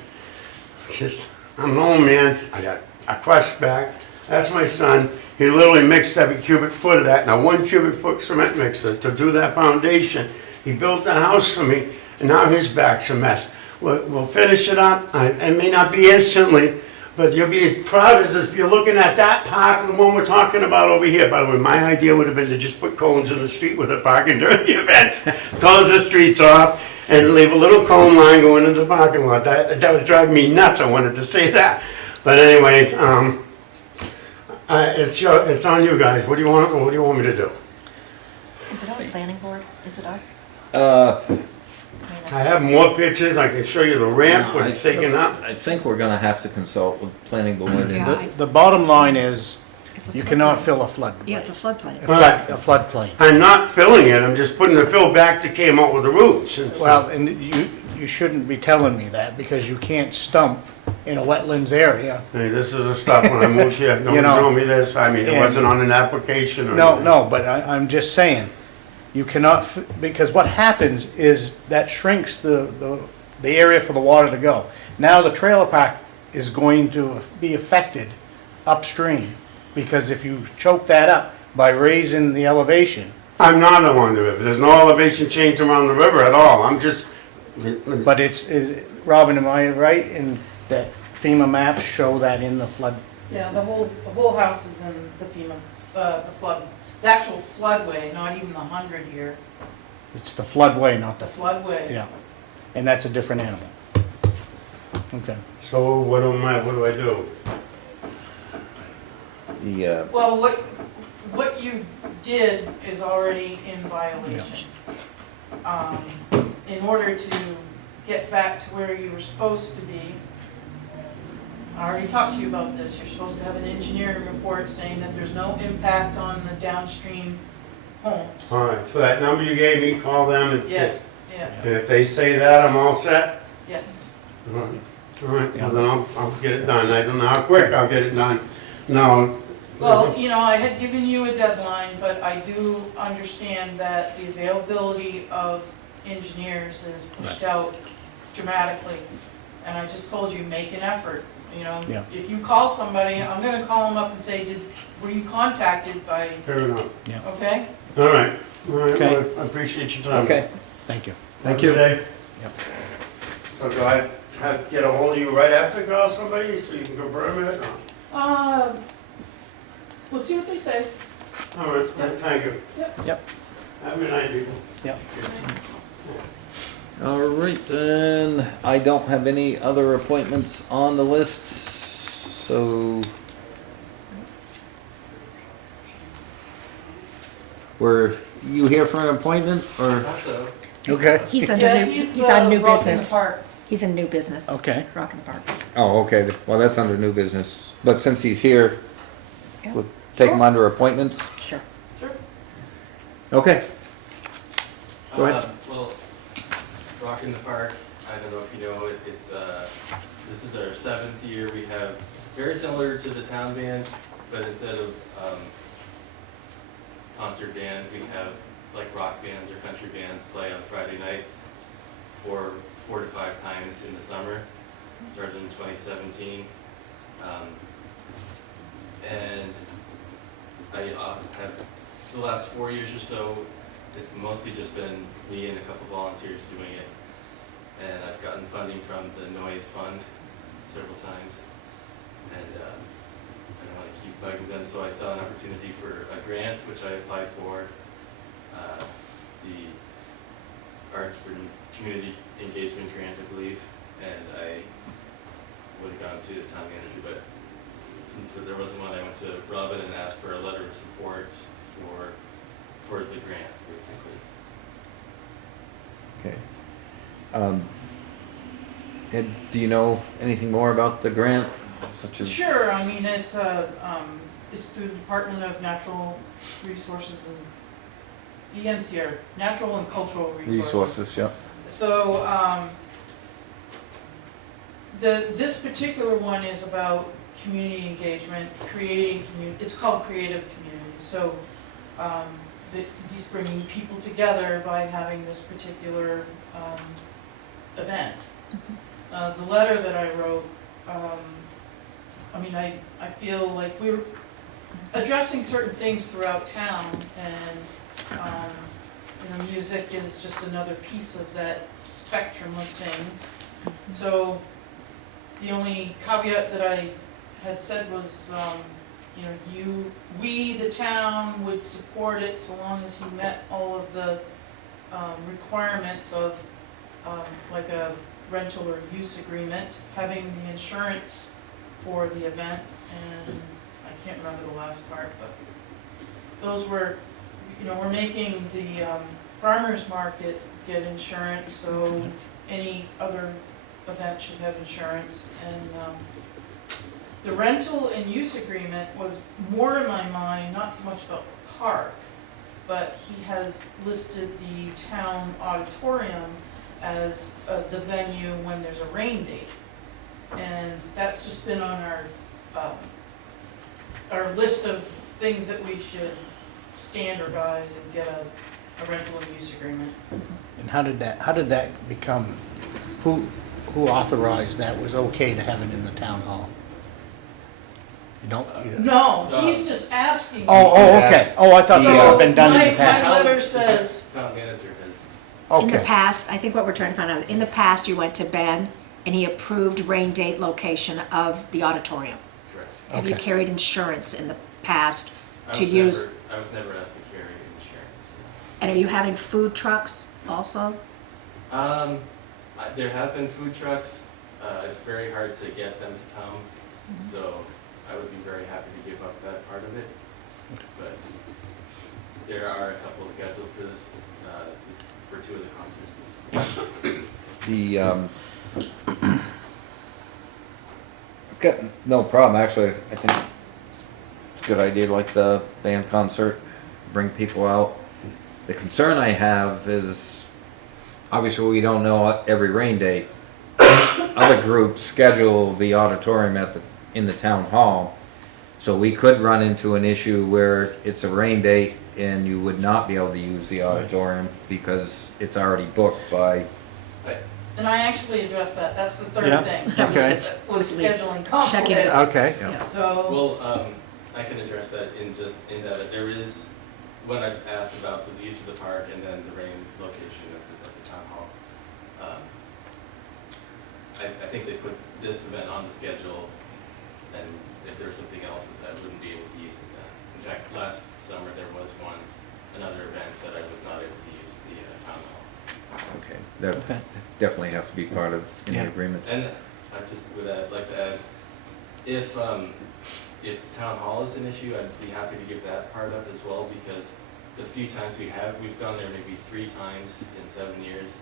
an old man. I got a crushed back. That's my son. He literally mixed every cubic foot of that. Now, 1 cubic foot cement mixer to do that foundation. He built the house for me, and now his back's a mess. We'll finish it up. It may not be instantly, but you'll be proud as if you're looking at that park, the one we're talking about over here. By the way, my idea would have been to just put cones in the street with a parking during the event, close the streets off, and leave a little cone line going into the parking lot. That was driving me nuts. I wanted to say that. But anyways, It's on you guys. What do you want me to do? Is it our planning board? Is it us? I have more pictures. I can show you the ramp, what it's taking up. I think we're gonna have to consult with planning board and Yeah. The bottom line is, It's a you floodplain. cannot fill a flood. Yeah, it's a floodplain. A floodplain. I'm not filling it. I'm just putting the fill back that came out with the roots. And so- Well, and you shouldn't be telling me that, because you can't stump in a wetlands area. Hey, this is the stuff when I moved here. Nobody know, showed me this. I mean, it and- wasn't on an application or No, anything. no, but I'm just saying, you cannot, because what happens is that shrinks the area for the water to go. Now the trailer park is going to be affected upstream, because if you choke that up by raising the elevation, I'm not along the river. There's no elevation change around the river at all. I'm just, but Robin, am I right in that FEMA maps show that in the flood? Yeah, the whole house is in the FEMA, the flood, the actual floodway, not even the 100-year, It's the floodway, not the the, floodway. yeah, and that's a different animal. Okay. so what do I do? the, Well, what you did is already in violation. In order to get back to where you were supposed to be, I already talked to you about this, you're supposed to have an engineering report saying that there's no impact on the downstream homes. All right, so that number you gave me, call them and. Yes, yeah, And if they say that, I'm all set? yes. All right, well then I'll get it done. I don't know how quick I'll get it done. No. Well, you know, I had given you a deadline, but I do understand that the availability of engineers is pushed out dramatically. And I just told you, make an effort, you know? Yeah. If you call somebody, I'm gonna call them up and say, were you contacted by, Fair enough. okay? All right, Okay. well, I appreciate your time. okay, Thank you. thank Have a you. good day. Yep. So do I get a hold of you right after I call somebody so you can confirm it? We'll see what they say. All right, thank you. Yep. Have a good night, people. Yep. All right, and I don't have any other appointments on the list, so. Were you here for an appointment, or? Also, Okay. He's Yeah, under new, he's he's on the new Rock in the business. Park. He's in new business. Okay. Rock in the Park. Oh, okay, well, that's under new business, but since he's here, Yeah. we'll take him Sure. under appointments, Sure. Sure. okay. Go ahead. Well, Rock in the Park, I don't know if you know it, this is our 7th year. We have, very similar to the town band, but instead of concert band, we have like rock bands or country bands play on Friday nights for 4 to 5 times in the summer. Started in 2017. And I have, the last 4 years or so, it's mostly just been me and a couple volunteers doing it. And I've gotten funding from the Noise Fund several times. And I don't want to keep bugging them, so I saw an opportunity for a grant, which I applied for. The Arts for Community Engagement Grant, I believe. And I would have gone to the town manager, but since there wasn't one, I went to Robin and asked for a letter of support for the grant, basically. Okay. And do you know anything more about the grant, such as? Sure, I mean, it's through the Department of Natural Resources and DNCR, Natural and Cultural Resources, yep. So, this particular one is about community engagement, creating it's called Creative Communities. So, he's bringing people together by having this particular, event. The letter that I wrote, I mean, I feel like we're addressing certain things throughout town, and, you know, music is just another piece of that spectrum of things. So, the only caveat that I had said was, you know, we, the town, would support it so long as you met all of the, requirements of, like a rental or use agreement, having the insurance for the event, and I can't remember the last part, but those were, we're making the farmer's market get insurance, so any other event should have insurance. And the rental and use agreement was more in my mind, not so much about the park, but he has listed the town auditorium as the venue when there's a rain date. And that's just been on our list of things that we should standardize and get a rental and use agreement. And how did that become, who authorized that was okay to have it in the town hall? You don't? No, he's just asking. Oh, okay. Oh, I thought this So had been done in the my past. letter says, Town manager has, In the Okay. past, I think what we're trying to find out, is in the past, you went to Ben and he approved rain date location of the auditorium. correct. Have you Okay. carried insurance in the past I to was use? I was never asked to carry insurance. And are you having food trucks also? There have been food trucks. It's very hard to get them to come, so I would be very happy to give up that part of it. But there are a couple scheduled for this for two of the concerts this year. I've got no problem, actually. I think it's a good idea, like the band concert, bring people out. The concern I have is, obviously we don't know every rain date. Other groups schedule the auditorium in the town hall, so we could run into an issue where it's a rain date and you would not be able to use the auditorium because it's already booked by. and I actually addressed that, that's the third Yeah, thing. okay. Was scheduling Checking conflicts. it. Okay. Yeah. So, Well, I can address that in that there is, when I've asked about the use of the park and then the rain location as the town hall, I think they put this event on the schedule, and if there was something else, I wouldn't be able to use it then. In fact, last summer there was another event that I was not able to use the town hall. Okay, that Okay. definitely has to be part of any Yeah. agreement. And I just would like to add, if the town hall is an issue, I'd be happy to give that part up as well, because the few times we've gone there maybe 3 times in 7 years,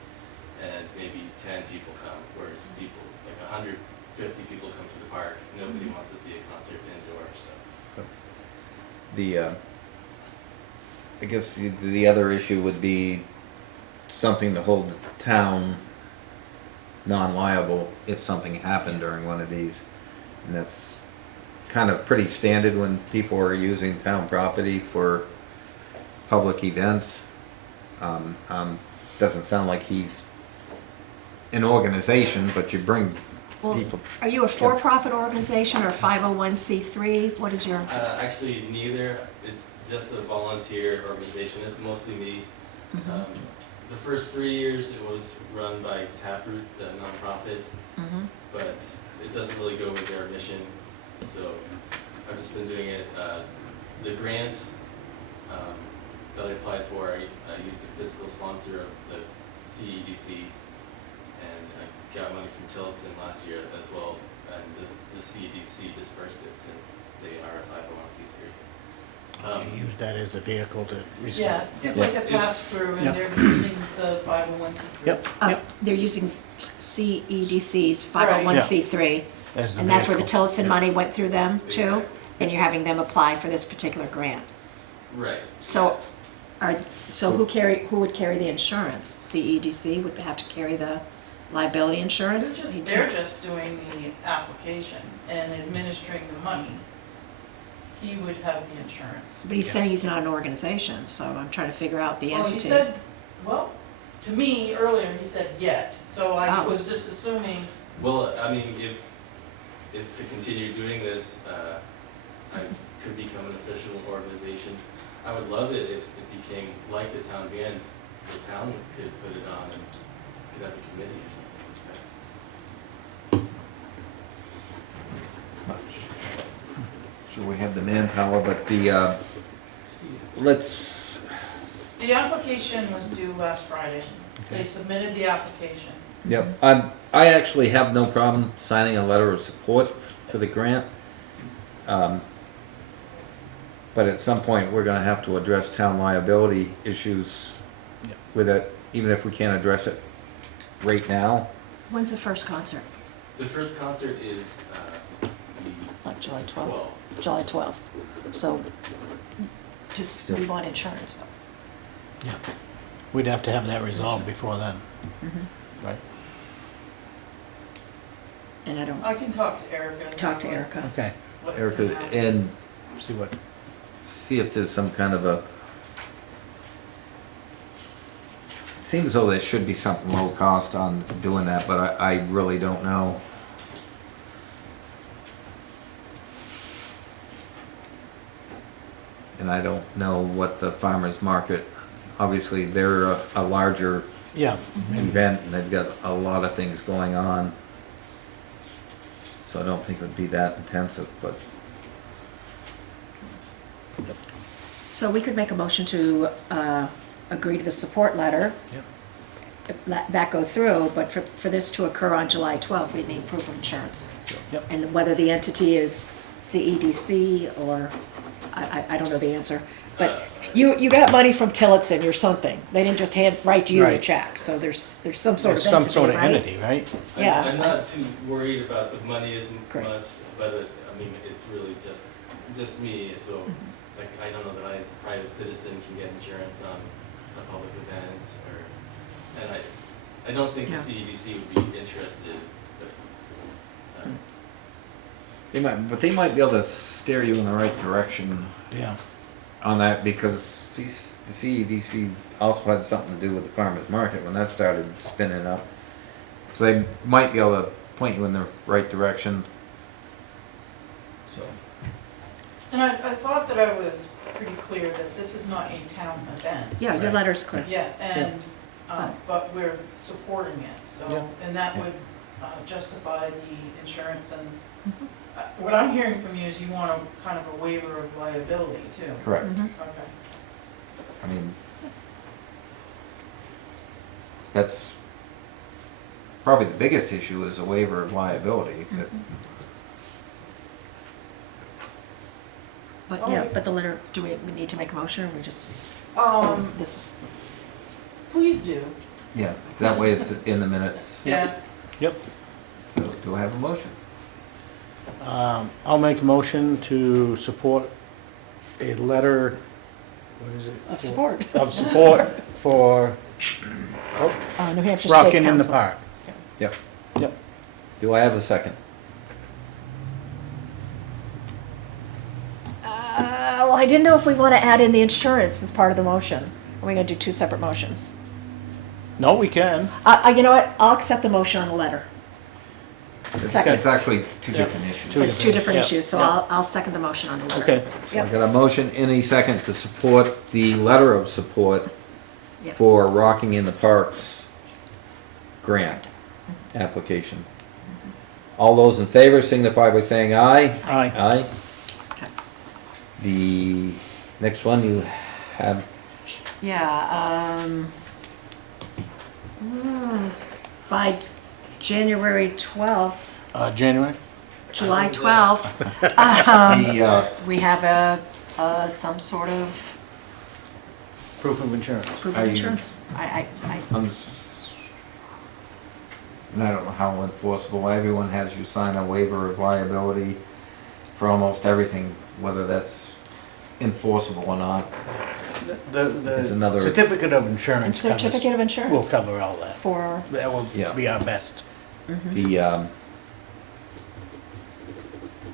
and maybe 10 people come, whereas people, like 150 people come to the park, nobody wants to see a concert indoors, so. I guess the other issue would be something to hold the town non-liable if something happened during one of these. And that's kind of pretty standard when people are using town property for public events. Doesn't sound like he's an organization, but you bring Well, people. are you a for-profit organization or 501c3? What is your? Actually, neither. It's just a volunteer organization. It's mostly me. The first 3 years it was run by Taproot, the nonprofit, but it doesn't really go with their mission. So I've just been doing it. The grant that I applied for, I used a fiscal sponsor of the CEDC, and I got money from Tillotson last year as well, and the CEDC dispersed it since they are a 501c3. You use that as a vehicle to receive. yeah, it's like a pass-through, Yeah. and they're using the 501c3. Yep, yep. They're using CEDC's 501c3, As the and that's where the vehicle. Tillotson money went through them too, Exactly. and you're having them apply for this particular grant. Right. So, who would carry the insurance? CEDC would have to carry the liability insurance? They're just doing the application and administering the money. He would have the insurance. But he's saying he's not an organization, so I'm trying to figure out the Well, he entity. said, well, to me earlier, he said yet, so I Oh. was just assuming, Well, I mean, if to continue doing this, I could become an official organization. I would love it if it became like the town band. The town could put it on and could have a committee or something like that. Sure, we have the manpower, but let's. the application was due last Friday. They submitted the application. Yep, I actually have no problem signing a letter of support for the grant. But at some point, we're gonna have to address town liability issues Yeah. with it, even if we can't address it right now. When's the first concert? The first concert is, the Like July 12th? 12th. July 12th. So, just, we want insurance though. Yeah. We'd have to have that resolved before then, right? And I don't, I can talk to Erica. and talk see to Erica. Okay, what can Erica, happen. and see what, see if there's some kind of a, it seems as though there should be something low cost on doing that, but I really don't know. And I don't know what the farmer's market, obviously, they're a larger yeah. event and they've got a lot of things going on. So I don't think it would be that intensive, but So we could make a motion to agree to the support letter. Yep. If that go through, but for this to occur on July 12th, we need proof of insurance. Yep. And whether the entity is CEDC or, I don't know the answer. But you got money from Tillotson or something. They didn't just write you a Right. check, so there's some sort There's of some entity, sort of right? entity, right? Yeah. I'm not too worried about the money as Great. much, but I mean, it's really just me, so, like, I don't know that I as a private citizen can get insurance on a public event, and I don't think the Yeah. CEDC would be interested, but, but they might be able to steer you in the right direction Yeah. on that, because the CEDC also had something to do with the farmer's market when that started spinning up. So they might be able to point you in the right direction. So, And I thought that I was pretty clear that this is not a town event. Yeah, your letter's clear. Yeah, and, but we're supporting it, so, Yeah. and that Yeah. would justify the insurance and, what I'm hearing from you is you want a kind of a waiver of liability too. correct. Mhm. Okay. I mean, that's probably the biggest issue is a waiver of liability. That- But yeah, but the letter, do we need to make a motion or we just, this is, Please do. Yeah, that way it's in the minutes. Yeah. Yep. So do I have a motion? I'll make a motion to support a letter, what is it? of support. Of support for New Hampshire State Rockin' in the Council. Park. Yep. Yep. Do I have a second? Well, I didn't know if we want to add in the insurance as part of the motion. Are we going to do two separate motions? No, we can. You know what? I'll accept the motion on the letter. Second. It's actually two Yeah. different issues. Two It's two different yeah, issues, so yeah. I'll second the motion on the letter. Okay. So I Yep. got a motion and a second to support the letter of support Yep. for Rocking in the Parks grant application. All those in favor signify by saying aye. Aye. Aye. Okay. The next one you have, Yeah, by January 12th, January? July 12th, the, we have some sort of Proof of insurance. proof Are of you- insurance. And I don't know how enforceable, everyone has you sign a waiver of liability for almost everything, whether that's enforceable or not. It's The another- certificate of And insurance covers, certificate of insurance. will cover all that. For, That will Yeah. be our best. The,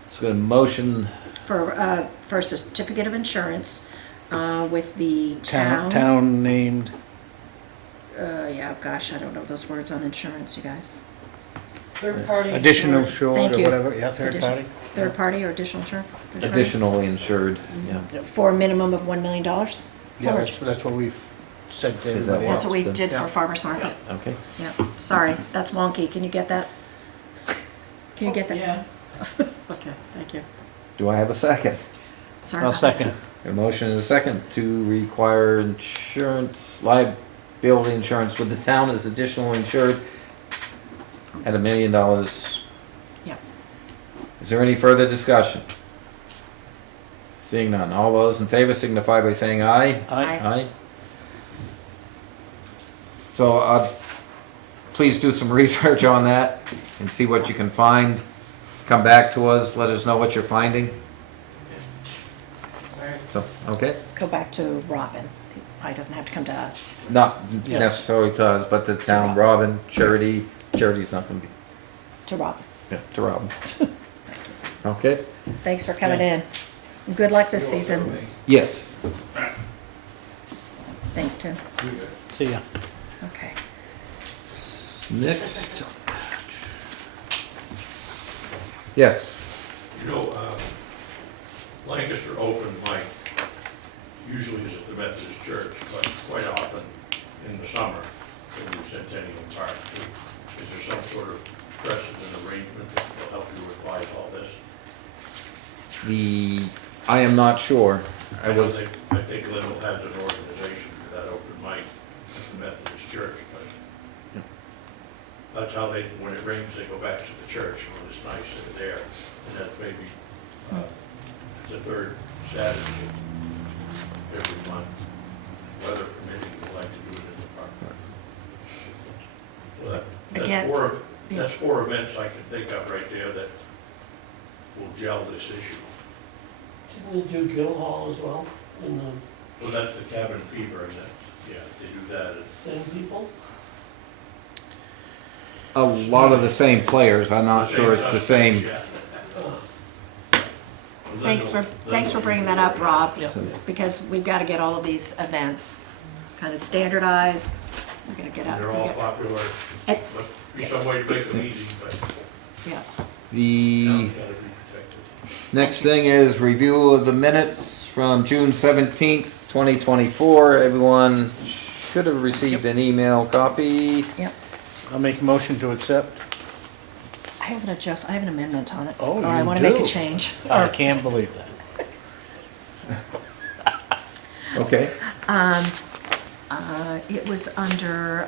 so a motion, for a certificate of insurance, with the town. Town named, Yeah, gosh, I don't know those words on insurance, you guys. Third party. additional insurance. shore Thank or you. whatever, yeah, third Addition- party. Third party or additional insurance? Third party? additionally insured, yeah. For a minimum of $1 million? Yeah, Coverage. that's what we've said to Is that everybody That's else. what we Then- did for Yeah. farmer's market. Okay. Yeah, sorry, that's wonky. Can you get that? Can you get that? Yeah. Okay, thank you. Do I have a second? Sorry. I'll about second. A motion and a second to require insurance, liability insurance with the town as additional insured at $1 million. Yeah. Is there any further discussion? Seeing none. All those in favor signify by saying aye. Aye. Aye. So, please do some research on that and see what you can find. Come back to us, let us know what you're finding. So, okay? Go back to Robin. He probably doesn't have to come to us. Not Yes. necessarily to us, but the town, Robin, Charity's not gonna be, To Robin. yeah, to Robin. Okay? Thanks for coming in. Good luck this season. Yes. Thanks, Tim. See you guys. See ya. Okay. Next. Yes. You know, Lancaster Open mic usually is at the Methodist Church, but quite often in the summer, they do Centennial Park too. Is there some sort of precedent arrangement that will help you revise all this? I am not sure. I think Little has an organization for that open mic at the Methodist Church, but that's how they, when it rains, they go back to the church, when it's nice, they're there. And that's maybe, it's the third Saturday every month, weather permitting, we like to do it in the park. So Again, that's four events I can think of right there that will gel this issue. Didn't we do Guild Hall as well, in the Well, that's the cabin fever, and that, yeah, they do that. same people? A lot of the same players. I'm not sure it's the same. suspects, yeah. Thanks for bringing that up, Rob, because we've got to get all of these events kind of standardized. We're gonna get out. They're all popular. Eh, Must be some way to make them easy, but Yeah. The town's gotta be protected. next thing is review of the minutes from June 17th, 2024. Everyone should have received an email copy. Yep. I'll make a motion to accept. I have an amendment on it. Oh, Or I you want to make do? a change. I can't believe that. Okay. It was under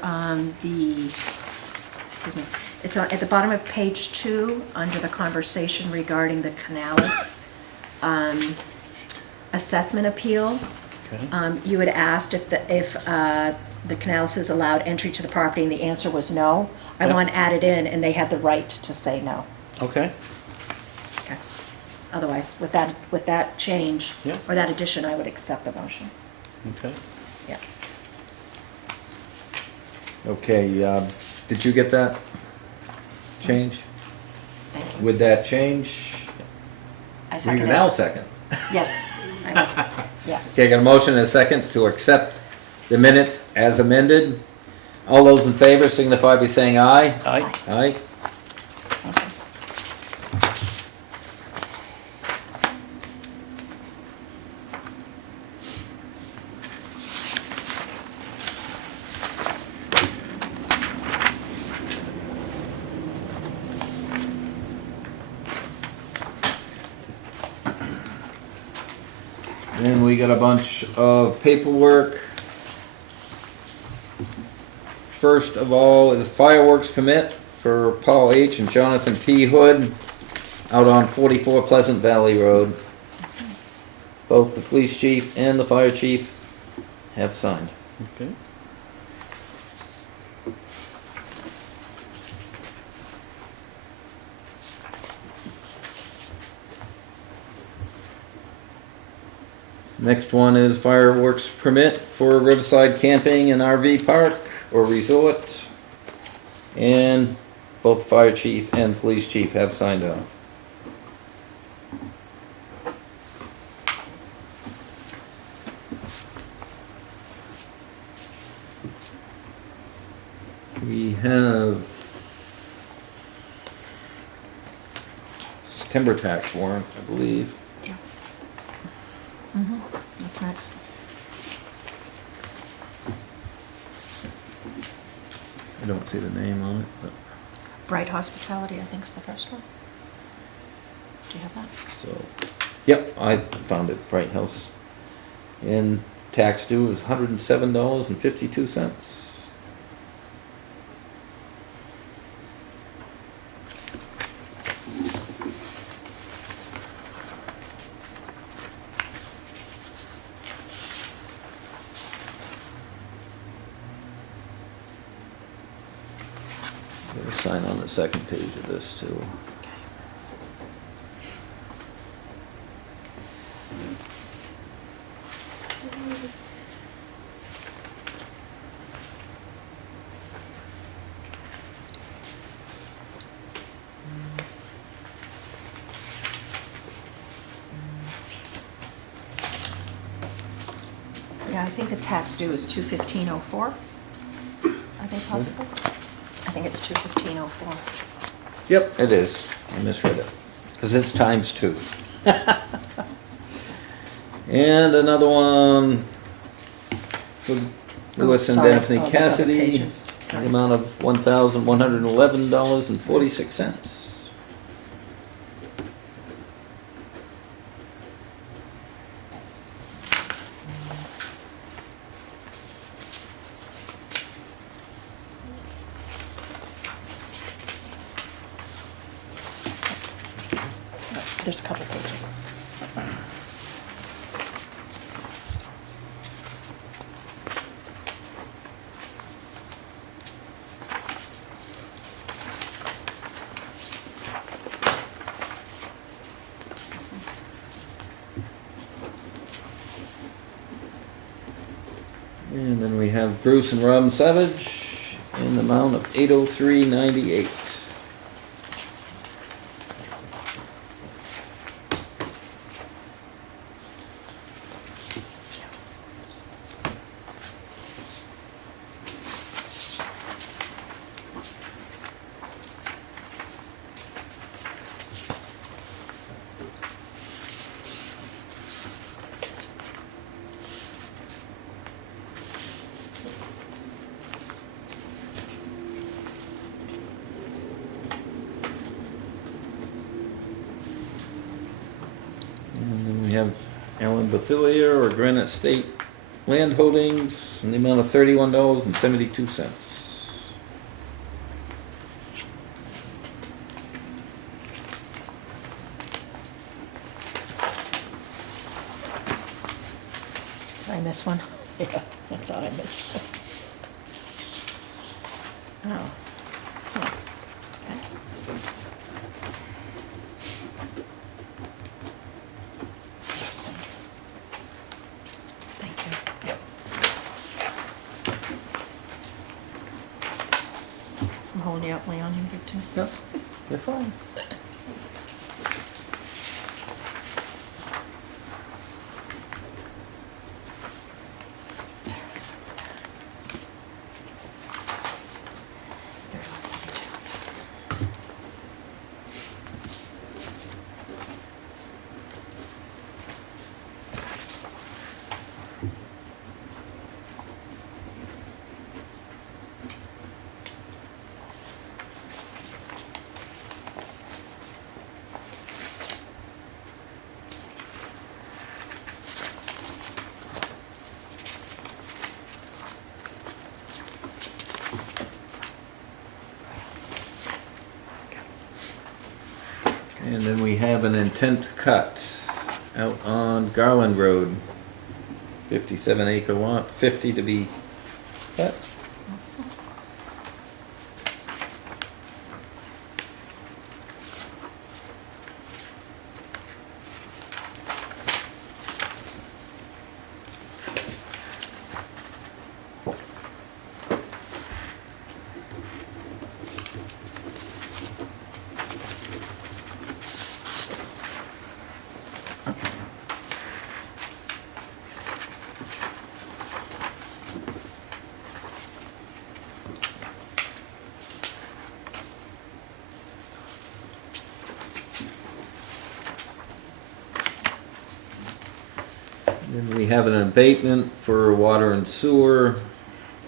excuse me, it's at the bottom of page 2, under the conversation regarding the Canales assessment appeal. Okay. You had asked if the Canales is allowed entry to the property, and the answer was no. I Yep. want added in, and they had the right to say no. Okay. Okay. Otherwise, with that change, Yep. or that addition, I would accept the motion. Okay. Yeah. Okay, did you get that change? Thank you. With that change, I we second now it. second. Yes. I know. Yes. Okay, I got a motion and a second to accept the minutes as amended. All those in favor signify by saying aye. Aye. Aye. Awesome. And we got a bunch of paperwork. First of all is fireworks permit for Paul H. and Jonathan P. Hood out on 44 Pleasant Valley Road. Both the police chief and the fire chief have signed. Okay. Next one is fireworks permit for Riverside Camping and RV Park or Resort. And both fire chief and police chief have signed off. We have timber tax warrant, I believe. Mm-hmm. What's next? I don't see the name on it, but Bright Hospitality, I think, is the first one. Do you have that? so, yep, I found it, Bright House. And tax due is $107.52. sign on the second page of this too. Yeah, I think the tax due is 2/15/04. Are they possible? I think it's 2/15/04. Yep, it is. I misread it. Because it's times 2. And another one for Lewis and sorry. Daphne Oh, those other Cassidy, pages. the Sorry. amount of $1,111.46. There's a couple pages. And then we have Bruce and Robin Savage in the amount of $803.98. And then we have Alan Bethilia or Granite State Land Holdings in the amount of $31.72. Did I miss one? Yeah, I thought I missed one. Oh. Huh. Okay. Interesting. Thank you. Yep. I'm holding you up, Leon, you get to. Yep, they're fine. And then we have an intent to cut out on Garland Road. 57-acre lot, 50 to be cut. Then we have an abatement for water and sewer,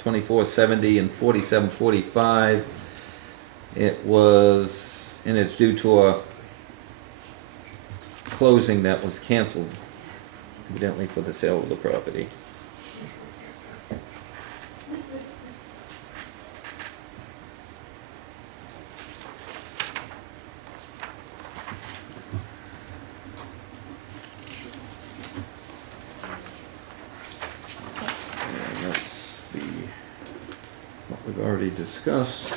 2470 and 4745. It was, and it's due to a closing that was canceled, evidently for the sale of the property. And that's the, what we've already discussed.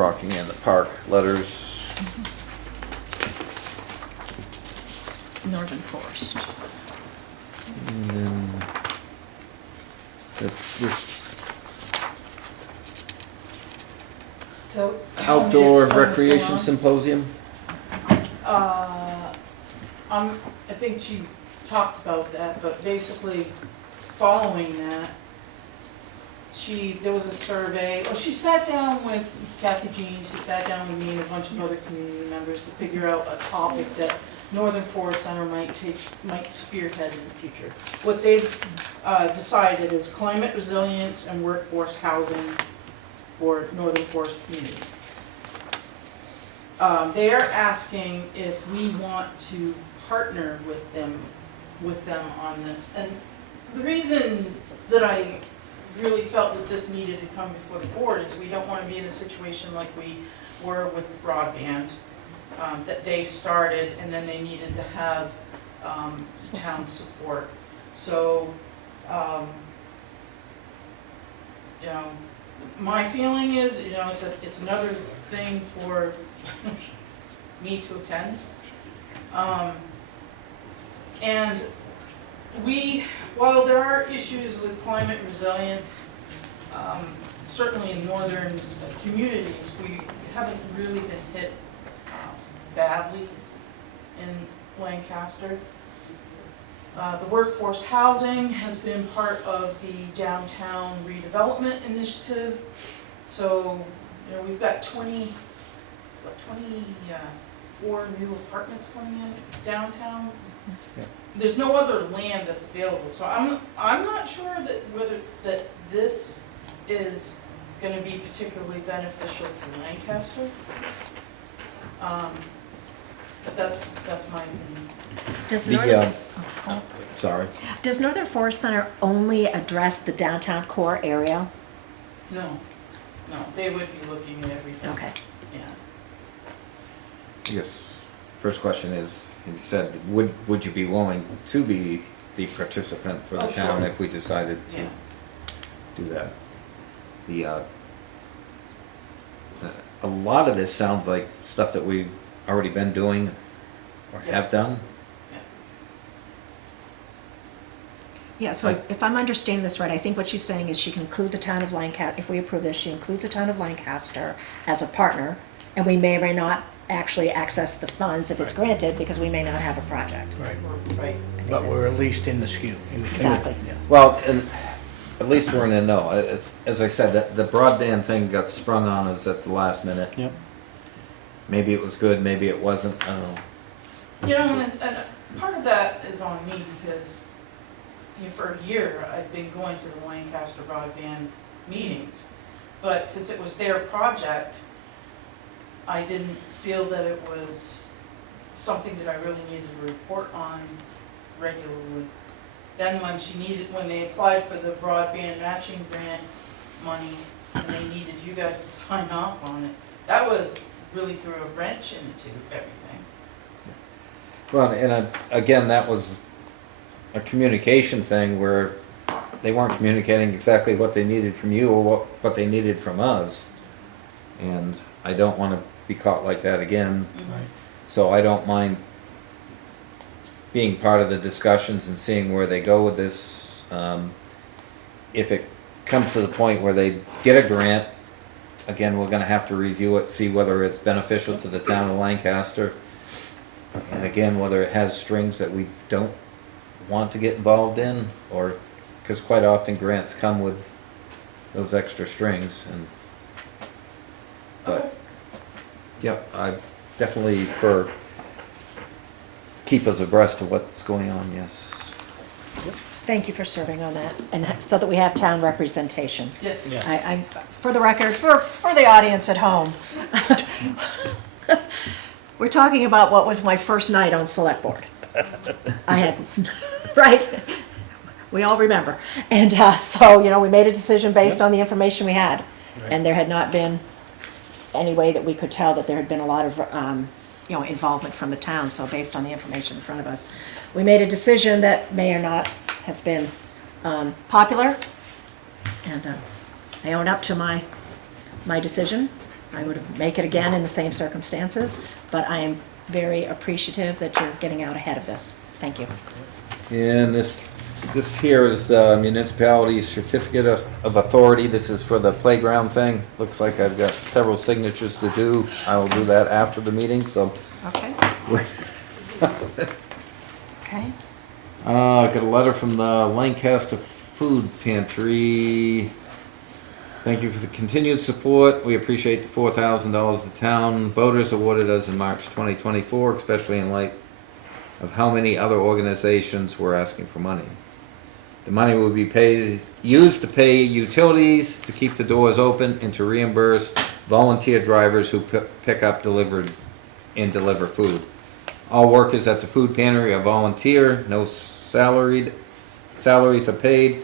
Rocking in the Park letters. Northern Forest. And then that's this So. outdoor Explain what's recreation going on. symposium. I think she talked about that, but basically, following that, there was a survey, she sat down with Kathy Jean, she sat down with me and a bunch of other community members to figure out a topic that Northern Forest Center might spearhead in the future. What they've decided is climate resilience and workforce housing for Northern Forest communities. They are asking if we want to partner with them on this. And the reason that I really felt that this needed to come before the board is we don't want to be in a situation like we were with broadband, that they started and then they needed to have town support. So, you know, my feeling is, you know, it's another thing for me to attend. And while there are issues with climate resilience, certainly in northern communities, we haven't really been hit badly in Lancaster. The workforce housing has been part of the downtown redevelopment initiative. So, you know, we've got 24 new apartments coming in downtown. Yeah. There's no other land that's available, so I'm not sure that this is going to be particularly beneficial to Lancaster. But that's my opinion. Does The, Northern, sorry. does Northern Forest Center only address the downtown core area? No, they would be looking at everything. Okay. Yeah. I guess first question is, you said, would you be willing to be the participant for the Oh, town sure. if we decided to Yeah. do that? A lot of this sounds like stuff that we've already been doing or have Yes. done. Yeah, so Like- if I'm understanding this right, I think what she's saying is she can include the town of Lancaster, if we approve this, she includes the town of Lancaster as a partner, and we may or may not actually access the funds if it's granted, because we may not have a project. Right. Right. But we're at least in the skew. Exactly. Yeah. Well, and at least we're in the know. It's, as I said, that the broadband thing got sprung on us at the last minute. Yep. Maybe it was good, maybe it wasn't, I don't know. You know, and part of that is on me because, you know, for a year, I've been going to the Lancaster broadband meetings. But since it was their project, I didn't feel that it was something that I really needed to report on regularly. Then when they applied for the broadband matching grant money, and they needed you guys to sign off on it, that was really threw a wrench into everything. Well, and again, that was a communication thing where they weren't communicating exactly what they needed from you or what they needed from us. And I don't want to be caught like that again. Right. So I don't mind being part of the discussions and seeing where they go with this. If it comes to the point where they get a grant, again, we're gonna have to review it, see whether it's beneficial to the town of Lancaster. And again, whether it has strings that we don't want to get involved in, or, because quite often grants come with those extra strings and, but, yep, I definitely keep us abreast of what's going on, yes. Thank you for serving on that, and so that we have town representation. Yes. Yeah. I'm, for the record, for the audience at home, we're talking about what was my first night on select board. I had, right? We all remember. And so, you know, we made a decision based on the information we had. Right. And there had not been any way that we could tell that there had been a lot of, you know, involvement from the town. So based on the information in front of us, we made a decision that may or not have been popular. And I own up to my decision. I would make it again in the same circumstances, but I am very appreciative that you're getting out ahead of this. Thank you. And this here is the municipality's certificate of authority. This is for the playground thing. Looks like I've got several signatures to do. I will do that after the meeting, so. Okay. Okay. I got a letter from the Lancaster Food Pantry. Thank you for the continued support. We appreciate the $4,000 the town voters awarded us in March 2024, especially in light of how many other organizations were asking for money. The money will be used to pay utilities, to keep the doors open, and to reimburse volunteer drivers who pick up, deliver food. All workers at the food pantry are volunteer, no salaries are paid.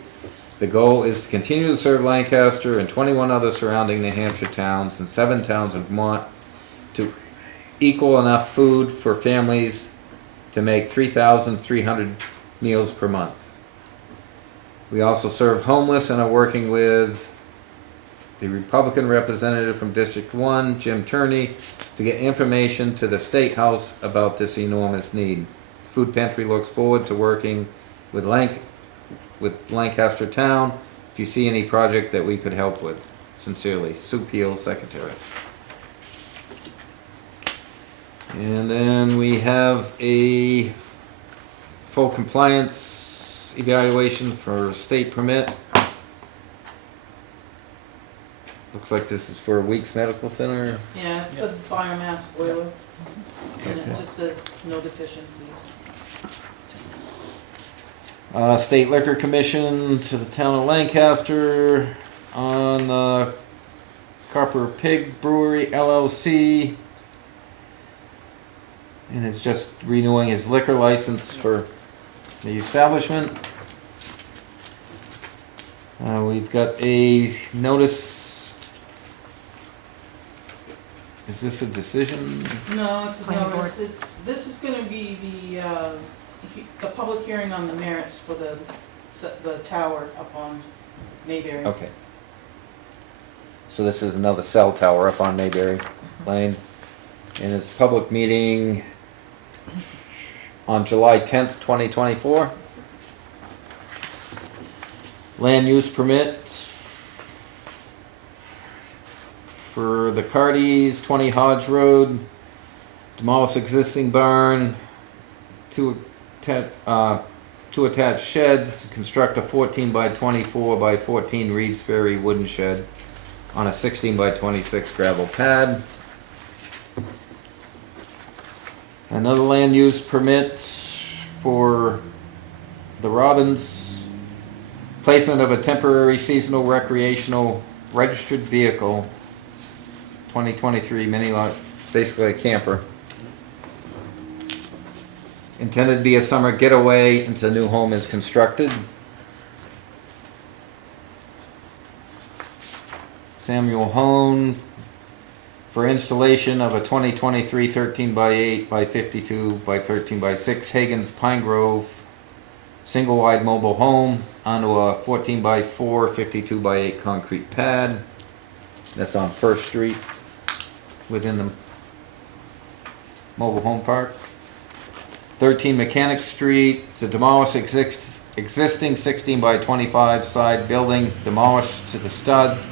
The goal is to continue to serve Lancaster and 21 other surrounding New Hampshire towns and 7 towns in Vermont to equal enough food for families to make 3,300 meals per month. We also serve homeless and are working with the Republican representative from District 1, Jim Turney, to get information to the State House about this enormous need. The Food Pantry looks forward to working with Lancaster Town if you see any project that we could help with. Sincerely, Sue Peel, Secretary. And then we have a full compliance evaluation for state permit. Looks like this is for Weeks Medical Center. Yeah, it's the biomass boiler, and it just says no deficiencies. State Liquor Commission to the town of Lancaster on the Copper Pig Brewery LLC. And it's just renewing his liquor license for the establishment. We've got a notice. Is this a decision? No, it's a Planning board. notice. This is gonna be the public hearing on the merits for the tower up on Mayberry. Okay. So this is another cell tower up on Mayberry Lane. And it's a public meeting on July 10th, 2024. Land use permit for the Cardis, 20 Hodge Road, demolish existing barn, two attached sheds, construct a 14 by 24 by 14 Reed's Ferry wooden shed on a 16 by 26 gravel pad. Another land use permit for the Robbins, placement of a temporary seasonal recreational registered vehicle, 2023 mini lot, basically a camper. Intended to be a summer getaway until new home is constructed. Samuel Hone for installation of a 2023 13 by 8 by 52 by 13 by 6 Hagen's Pine Grove single wide mobile home onto a 14 by 4 52 by 8 concrete pad. That's on First Street within the mobile home park. 13 Mechanic Street, it's a demolish existing 16 by 25 side building, demolished to the studs,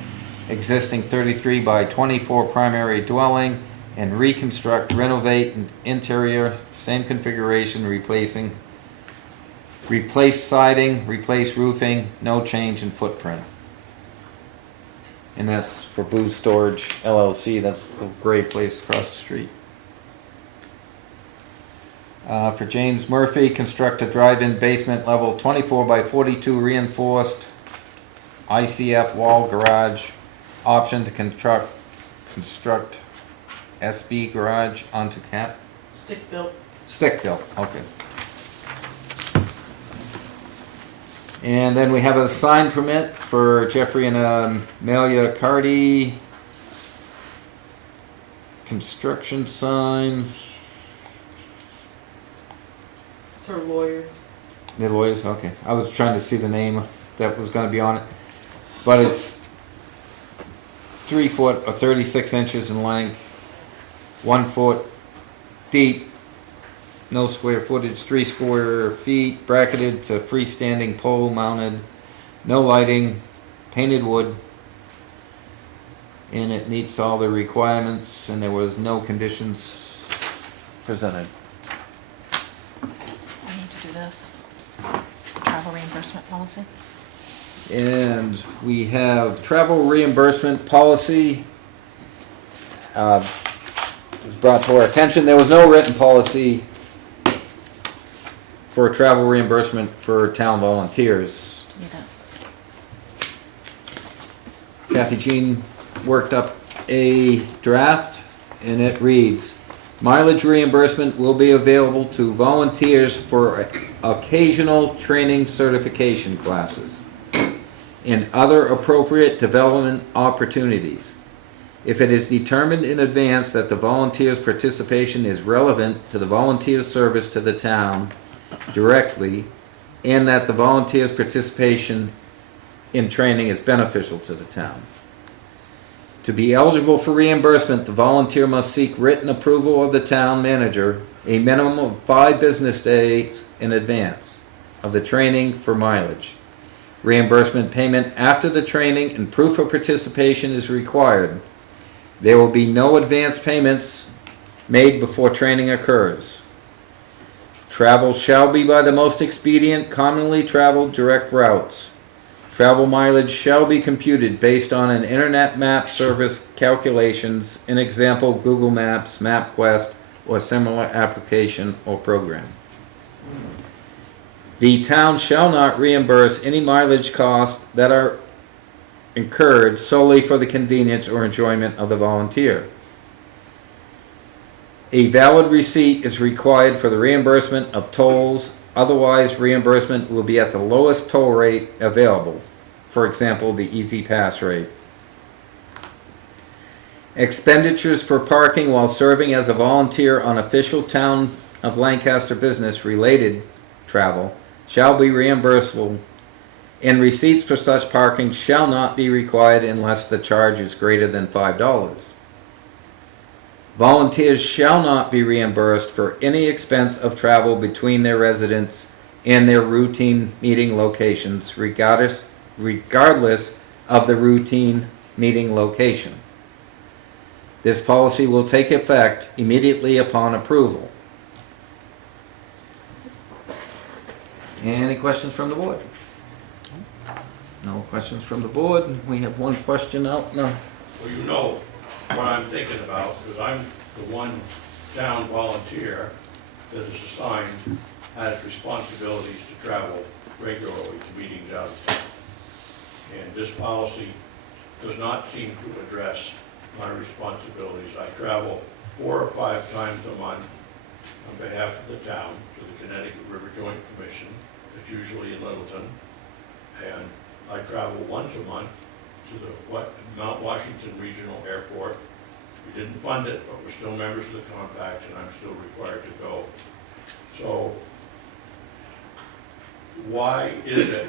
existing 33 by 24 primary dwelling, and reconstruct, renovate interior, same configuration, replace siding, replace roofing, no change in footprint. And that's for Booze Storage LLC, that's the gray place across the street. For James Murphy, construct a drive-in basement level 24 by 42 reinforced ICF wall garage. Option to construct SB garage onto cap. Stick built. Stick built, okay. And then we have a sign permit for Jeffrey and Amelia Cardy. Construction sign. It's her lawyer. The lawyers, okay. I was trying to see the name that was going to be on it, but it's 3 foot or 36 inches in length, 1 foot deep, no square footage, 3 square feet, bracketed to freestanding pole mounted, no lighting, painted wood, and it meets all the requirements, and there was no conditions presented. I need to do this. Travel reimbursement policy. And we have travel reimbursement policy. It was brought to our attention, there was no written policy for travel reimbursement for town volunteers. Need that. Kathy Jean worked up a draft, and it reads, mileage reimbursement will be available to volunteers for occasional training certification classes and other appropriate development opportunities. If it is determined in advance that the volunteer's participation is relevant to the volunteer's service to the town directly, and that the volunteer's participation in training is beneficial to the town. To be eligible for reimbursement, the volunteer must seek written approval of the town manager a minimum of 5 business days in advance of the training for mileage. Reimbursement payment after the training and proof of participation is required. There will be no advance payments made before training occurs. Travel shall be by the most expedient, commonly traveled direct routes. Travel mileage shall be computed based on an internet map service calculations, an example Google Maps, MapQuest, or similar application or program. The town shall not reimburse any mileage costs that are incurred solely for the convenience or enjoyment of the volunteer. A valid receipt is required for the reimbursement of tolls, otherwise reimbursement will be at the lowest toll rate available, for example, the Easy Pass rate. Expenditures for parking while serving as a volunteer on official town of Lancaster business related travel shall be reimbursable, and receipts for such parking shall not be required unless the charge is greater than $5. Volunteers shall not be reimbursed for any expense of travel between their residence and their routine meeting locations, regardless of the routine meeting location. This policy will take effect immediately upon approval. Any questions from the board? No questions from the board. We have one question out. No. Well, you know what I'm thinking about, because I'm the one town volunteer that is assigned, has responsibilities to travel regularly to meetings out of town. And this policy does not seem to address my responsibilities. I travel 4 or 5 times a month on behalf of the town to the Connecticut River Joint Commission. It's usually in Littleton. And I travel once a month to the Mount Washington Regional Airport. We didn't fund it, but we're still members of the compact, and I'm still required to go. So why is it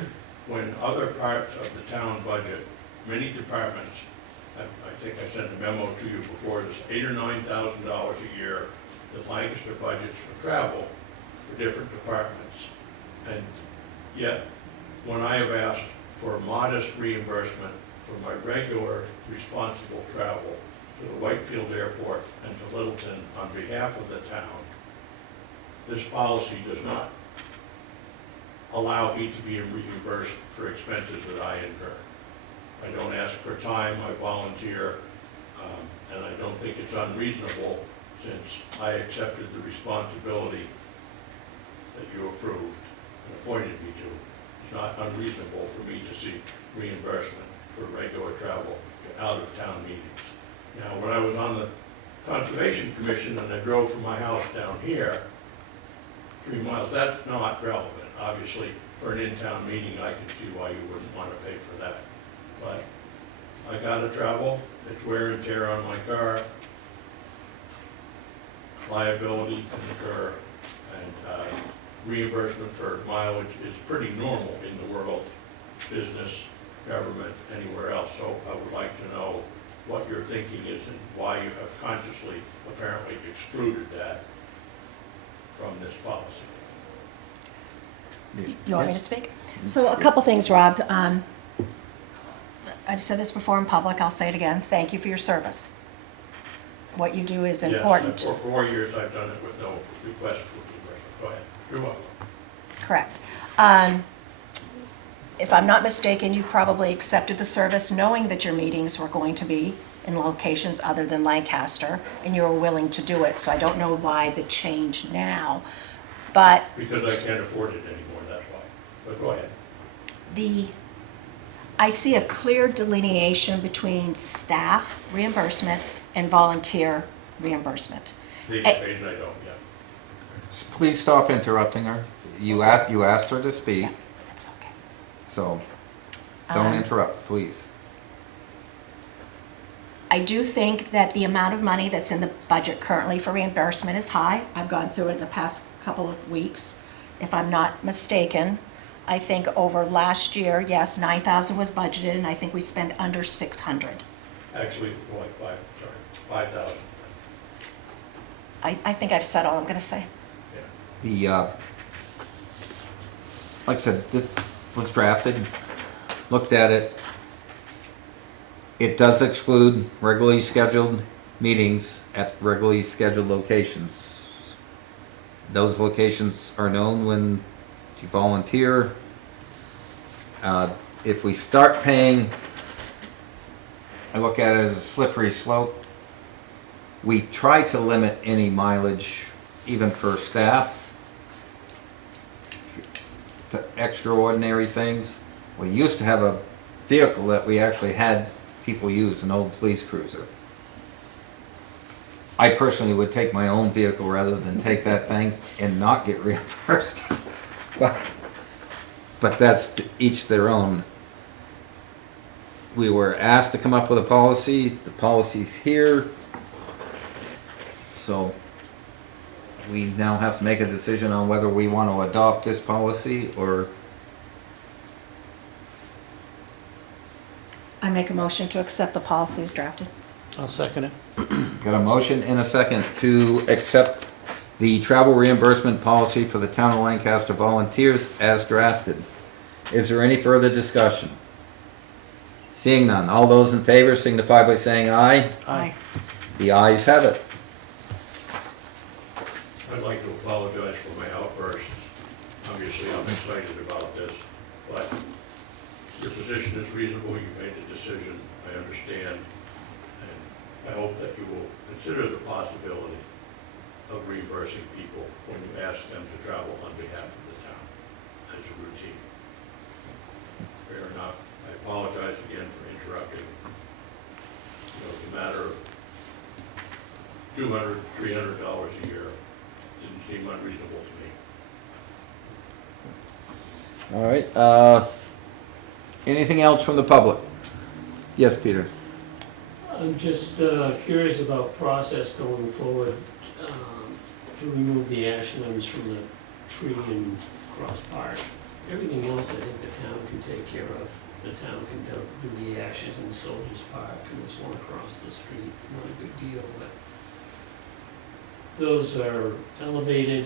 when other parts of the town budget, many departments, I think I sent a memo to you before, this $8,000 or $9,000 a year that Lancaster budgets for travel for different departments, and yet when I have asked for modest reimbursement for my regular responsible travel to the Whitefield Airport and to Littleton on behalf of the town, this policy does not allow me to be reimbursed for expenses that I incur. I don't ask for time, I volunteer, and I don't think it's unreasonable, since I accepted the responsibility that you approved and appointed me to. It's not unreasonable for me to seek reimbursement for regular travel to out-of-town meetings. Now, when I was on the Conservation Commission and I drove from my house down here, 3 miles, that's not relevant. Obviously, for an in-town meeting, I can see why you wouldn't want to pay for that. But I gotta travel, it's wear and tear on my car, liability can occur, and reimbursement for mileage is pretty normal in the world, business, government, anywhere else. So I would like to know what thinking is and why you have consciously apparently excluded that from this policy. You want me to speak? So a couple things, Rob. I've said this before in public, I'll say it again. Thank you for your service. What you do is important. Yes, for 4 years I've done it with no request for reimbursement. Go ahead. You're welcome. Correct. If I'm not mistaken, you probably accepted the service knowing that your meetings were going to be in locations other than Lancaster, and you were willing to do it. So I don't know why the change now. But Because I can't afford it anymore, that's why. But go ahead. I see a clear delineation between staff reimbursement and volunteer reimbursement. They get paid and I don't, yeah. Please stop interrupting her. You asked her to speak, That's okay. so don't Um, interrupt, please. I do think that the amount of money that's in the budget currently for reimbursement is high. I've gone through it in the past couple of weeks. If I'm not mistaken, I think over last year, yes, 9,000 was budgeted, and I think we spent under 600. Actually, it was more like 5,000. I think I've said all I'm gonna say. Yeah. Like I said, this was drafted, looked at it. It does exclude regularly scheduled meetings at regularly scheduled locations. Those locations are known when you volunteer. If we start paying, I look at it as a slippery slope. We try to limit any mileage, even for staff, to extraordinary things. We used to have a vehicle that we actually had people use, an old police cruiser. I personally would take my own vehicle rather than take that thing and not get reimbursed. But that's to each their own. We were asked to come up with a policy. The policy's here. So we now have to make a decision on whether we want to adopt this policy or I make a motion to accept the policy as drafted. I'll second it. got a motion and a second to accept the travel reimbursement policy for the town of Lancaster volunteers as drafted. Is there any further discussion? Seeing none, all those in favor signify by saying aye. Aye. The ayes have it. I'd like to apologize for my outburst. Obviously, I'm excited about this, but your position is reasonable. You made the decision. I understand. And I hope that you will consider the possibility of reimbursing people when you ask them to travel on behalf of the town as a routine. Fair enough. I apologize again for interrupting. You know, the matter of $200, $300 a year didn't seem unreasonable to me. All right, anything else from the public? Yes, Peter. I'm just curious about process going forward to remove the ash limbs from the tree in Cross Park. Everything else I think the town can take care of. The town can do the ashes in Soldiers Park and this one across the street, not a big deal, but those are elevated,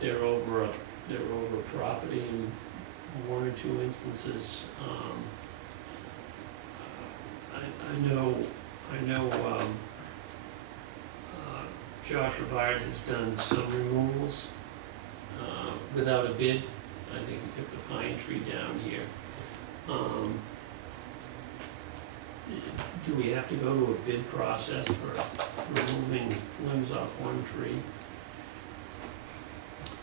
they're over a property in one or two instances. I know Josh Rivard has done some removals without a bid. I think he took the pine tree down here. Do we have to go to a bid process for removing limbs off one tree?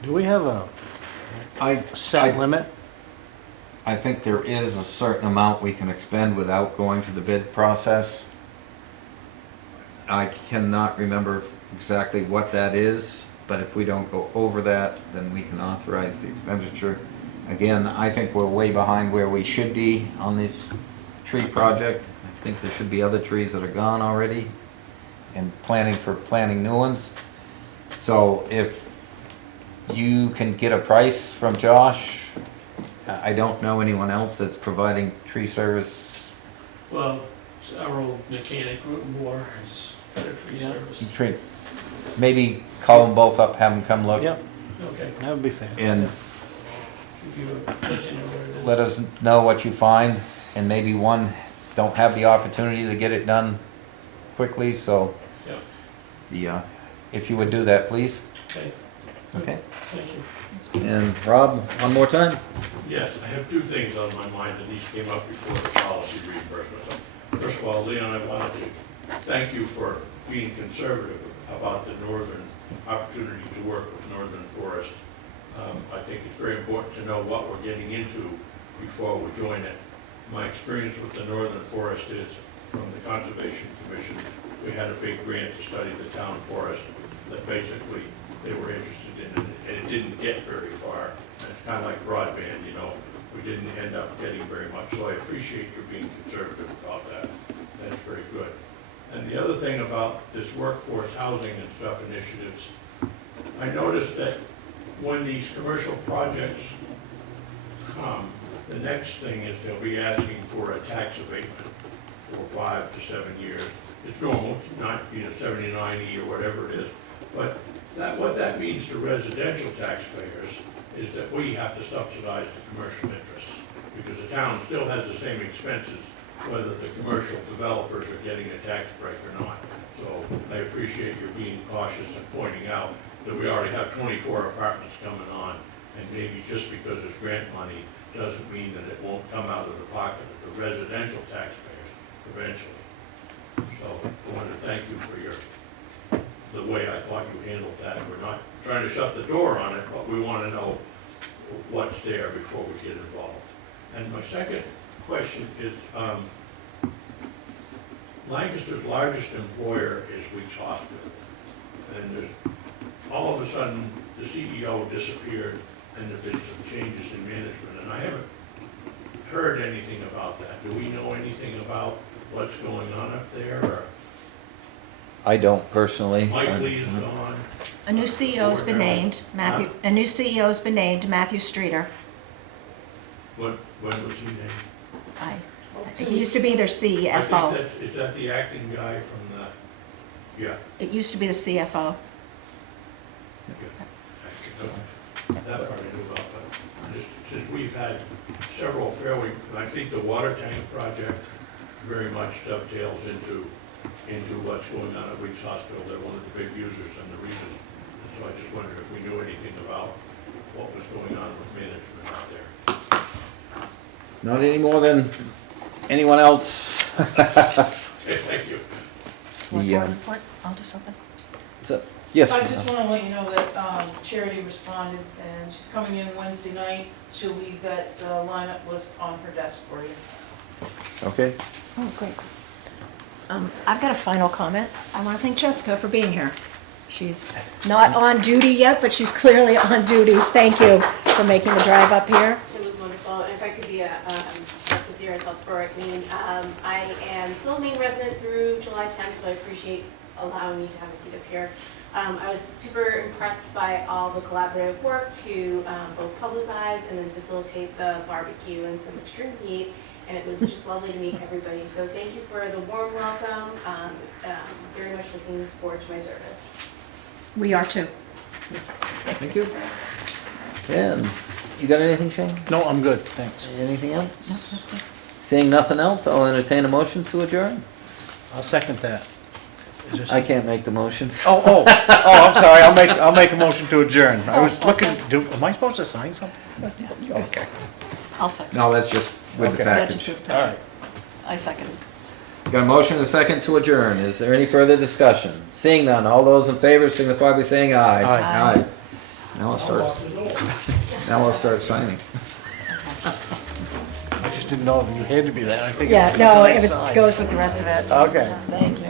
Do we have a set limit? I think there is a certain amount we can expend without going to the bid process. I cannot remember exactly what that is, but if we don't go over that, then we can authorize the expenditure. Again, I think we're way behind where we should be on this tree project. I think there should be other trees that are gone already and planting new ones. So if you can get a price from Josh, I don't know anyone else that's providing tree service. Well, our old mechanic, Moore, has got a tree Yeah. service. Maybe call them both up, have them come look, Yep, Okay, that would be fair. and if you let you know where it is. let us know what you find, and maybe one don't have the opportunity to get it done quickly, so Yeah. if you would do that, please. Okay, Okay. thank you. And Rob, one more time? Yes, I have two things on my mind that these came up before the policy reimbursement. So, first of all, Leon, I wanted to thank you for being conservative about the northern opportunity to work with Northern Forest. I think it's very important to know what we're getting into before we join it. My experience with the Northern Forest is from the Conservation Commission. We had a big grant to study the town forest that basically they were interested in, and it didn't get very far. And it's kind of like broadband, you know, we didn't end up getting very much, so I appreciate your being conservative about that. That's very good. And the other thing about this workforce housing and stuff initiatives, I noticed that when these commercial projects come, the next thing is they'll be asking for a tax abatement for 5 to 7 years. It's normal, it's not, 70, 90 or whatever it is, but what that means to residential taxpayers is that we have to subsidize the commercial interests, because the town still has the same expenses, whether the commercial developers are getting a tax break or not. So I appreciate your being cautious and pointing out that we already have 24 apartments coming on, and maybe just because it's grant money doesn't mean that it won't come out of the pocket of the residential taxpayers eventually. So I want to thank you for the way I thought you handled that. We're not trying to shut the door on it, but we want to know what's there before we get involved. And my second question is, Lancaster's largest employer is Weeks Hospital. And there's, all of a sudden, the CEO disappeared and there've been some changes in management. And I haven't heard anything about that. Do we know anything about what's going on up there? Or I don't personally. Mike Lee is gone. A new CEO's been named, a new CEO's been named, Matthew Streeter. When was he named? He used to be their I think CFO. is that the acting guy from the, yeah. It used to be the CFO. That part I knew about, but just since we've had several fairly, I think the water tank project very much dovetails into what's going on at Weeks Hospital. They're one of the big users and the reason. And so I just wondered if we knew anything about what was going on with management out there. Not any more than anyone else. Okay, thank you. Select board report, I'll do something. So, yes. I just wanna let you know that, Charity responded, and she's coming in Wednesday night. She'll leave that, lineup list on her desk for you. Okay. Oh, great. I've got a final comment. I want to thank Jessica for being here. She's not on duty yet, but she's clearly on duty. Thank you for making the drive up here. It was wonderful, and if I could be just as serious for it, I am still a Maine resident through July 10th, so I appreciate allowing me to have a seat up here. I was super impressed by all the collaborative work to both publicize and then facilitate the barbecue and some extreme heat, and it was just lovely to meet everybody. So thank you for the warm welcome. Very much looking forward to my service. We are too. Thank you. And you got anything, Shane? No, I'm good, thanks. Anything else? No, that's it. Seeing nothing else, I'll entertain a motion to adjourn. I'll second that. Is there I some- can't make the motions. Oh, I'm sorry, I'll make a motion to adjourn. I was looking, am I supposed to sign something? Okay, I'll second. No, that's just with the Okay. That's just package. with the all package. right. I second. Got a motion and a second to adjourn. Is there any further discussion? Seeing none, all those in favor signify by saying aye. Aye. Aye. Now I'll start signing. I just didn't know if you had to be that. I figured Yeah, it was no, something it I was, signed. goes with the rest of it. Okay. Thank you.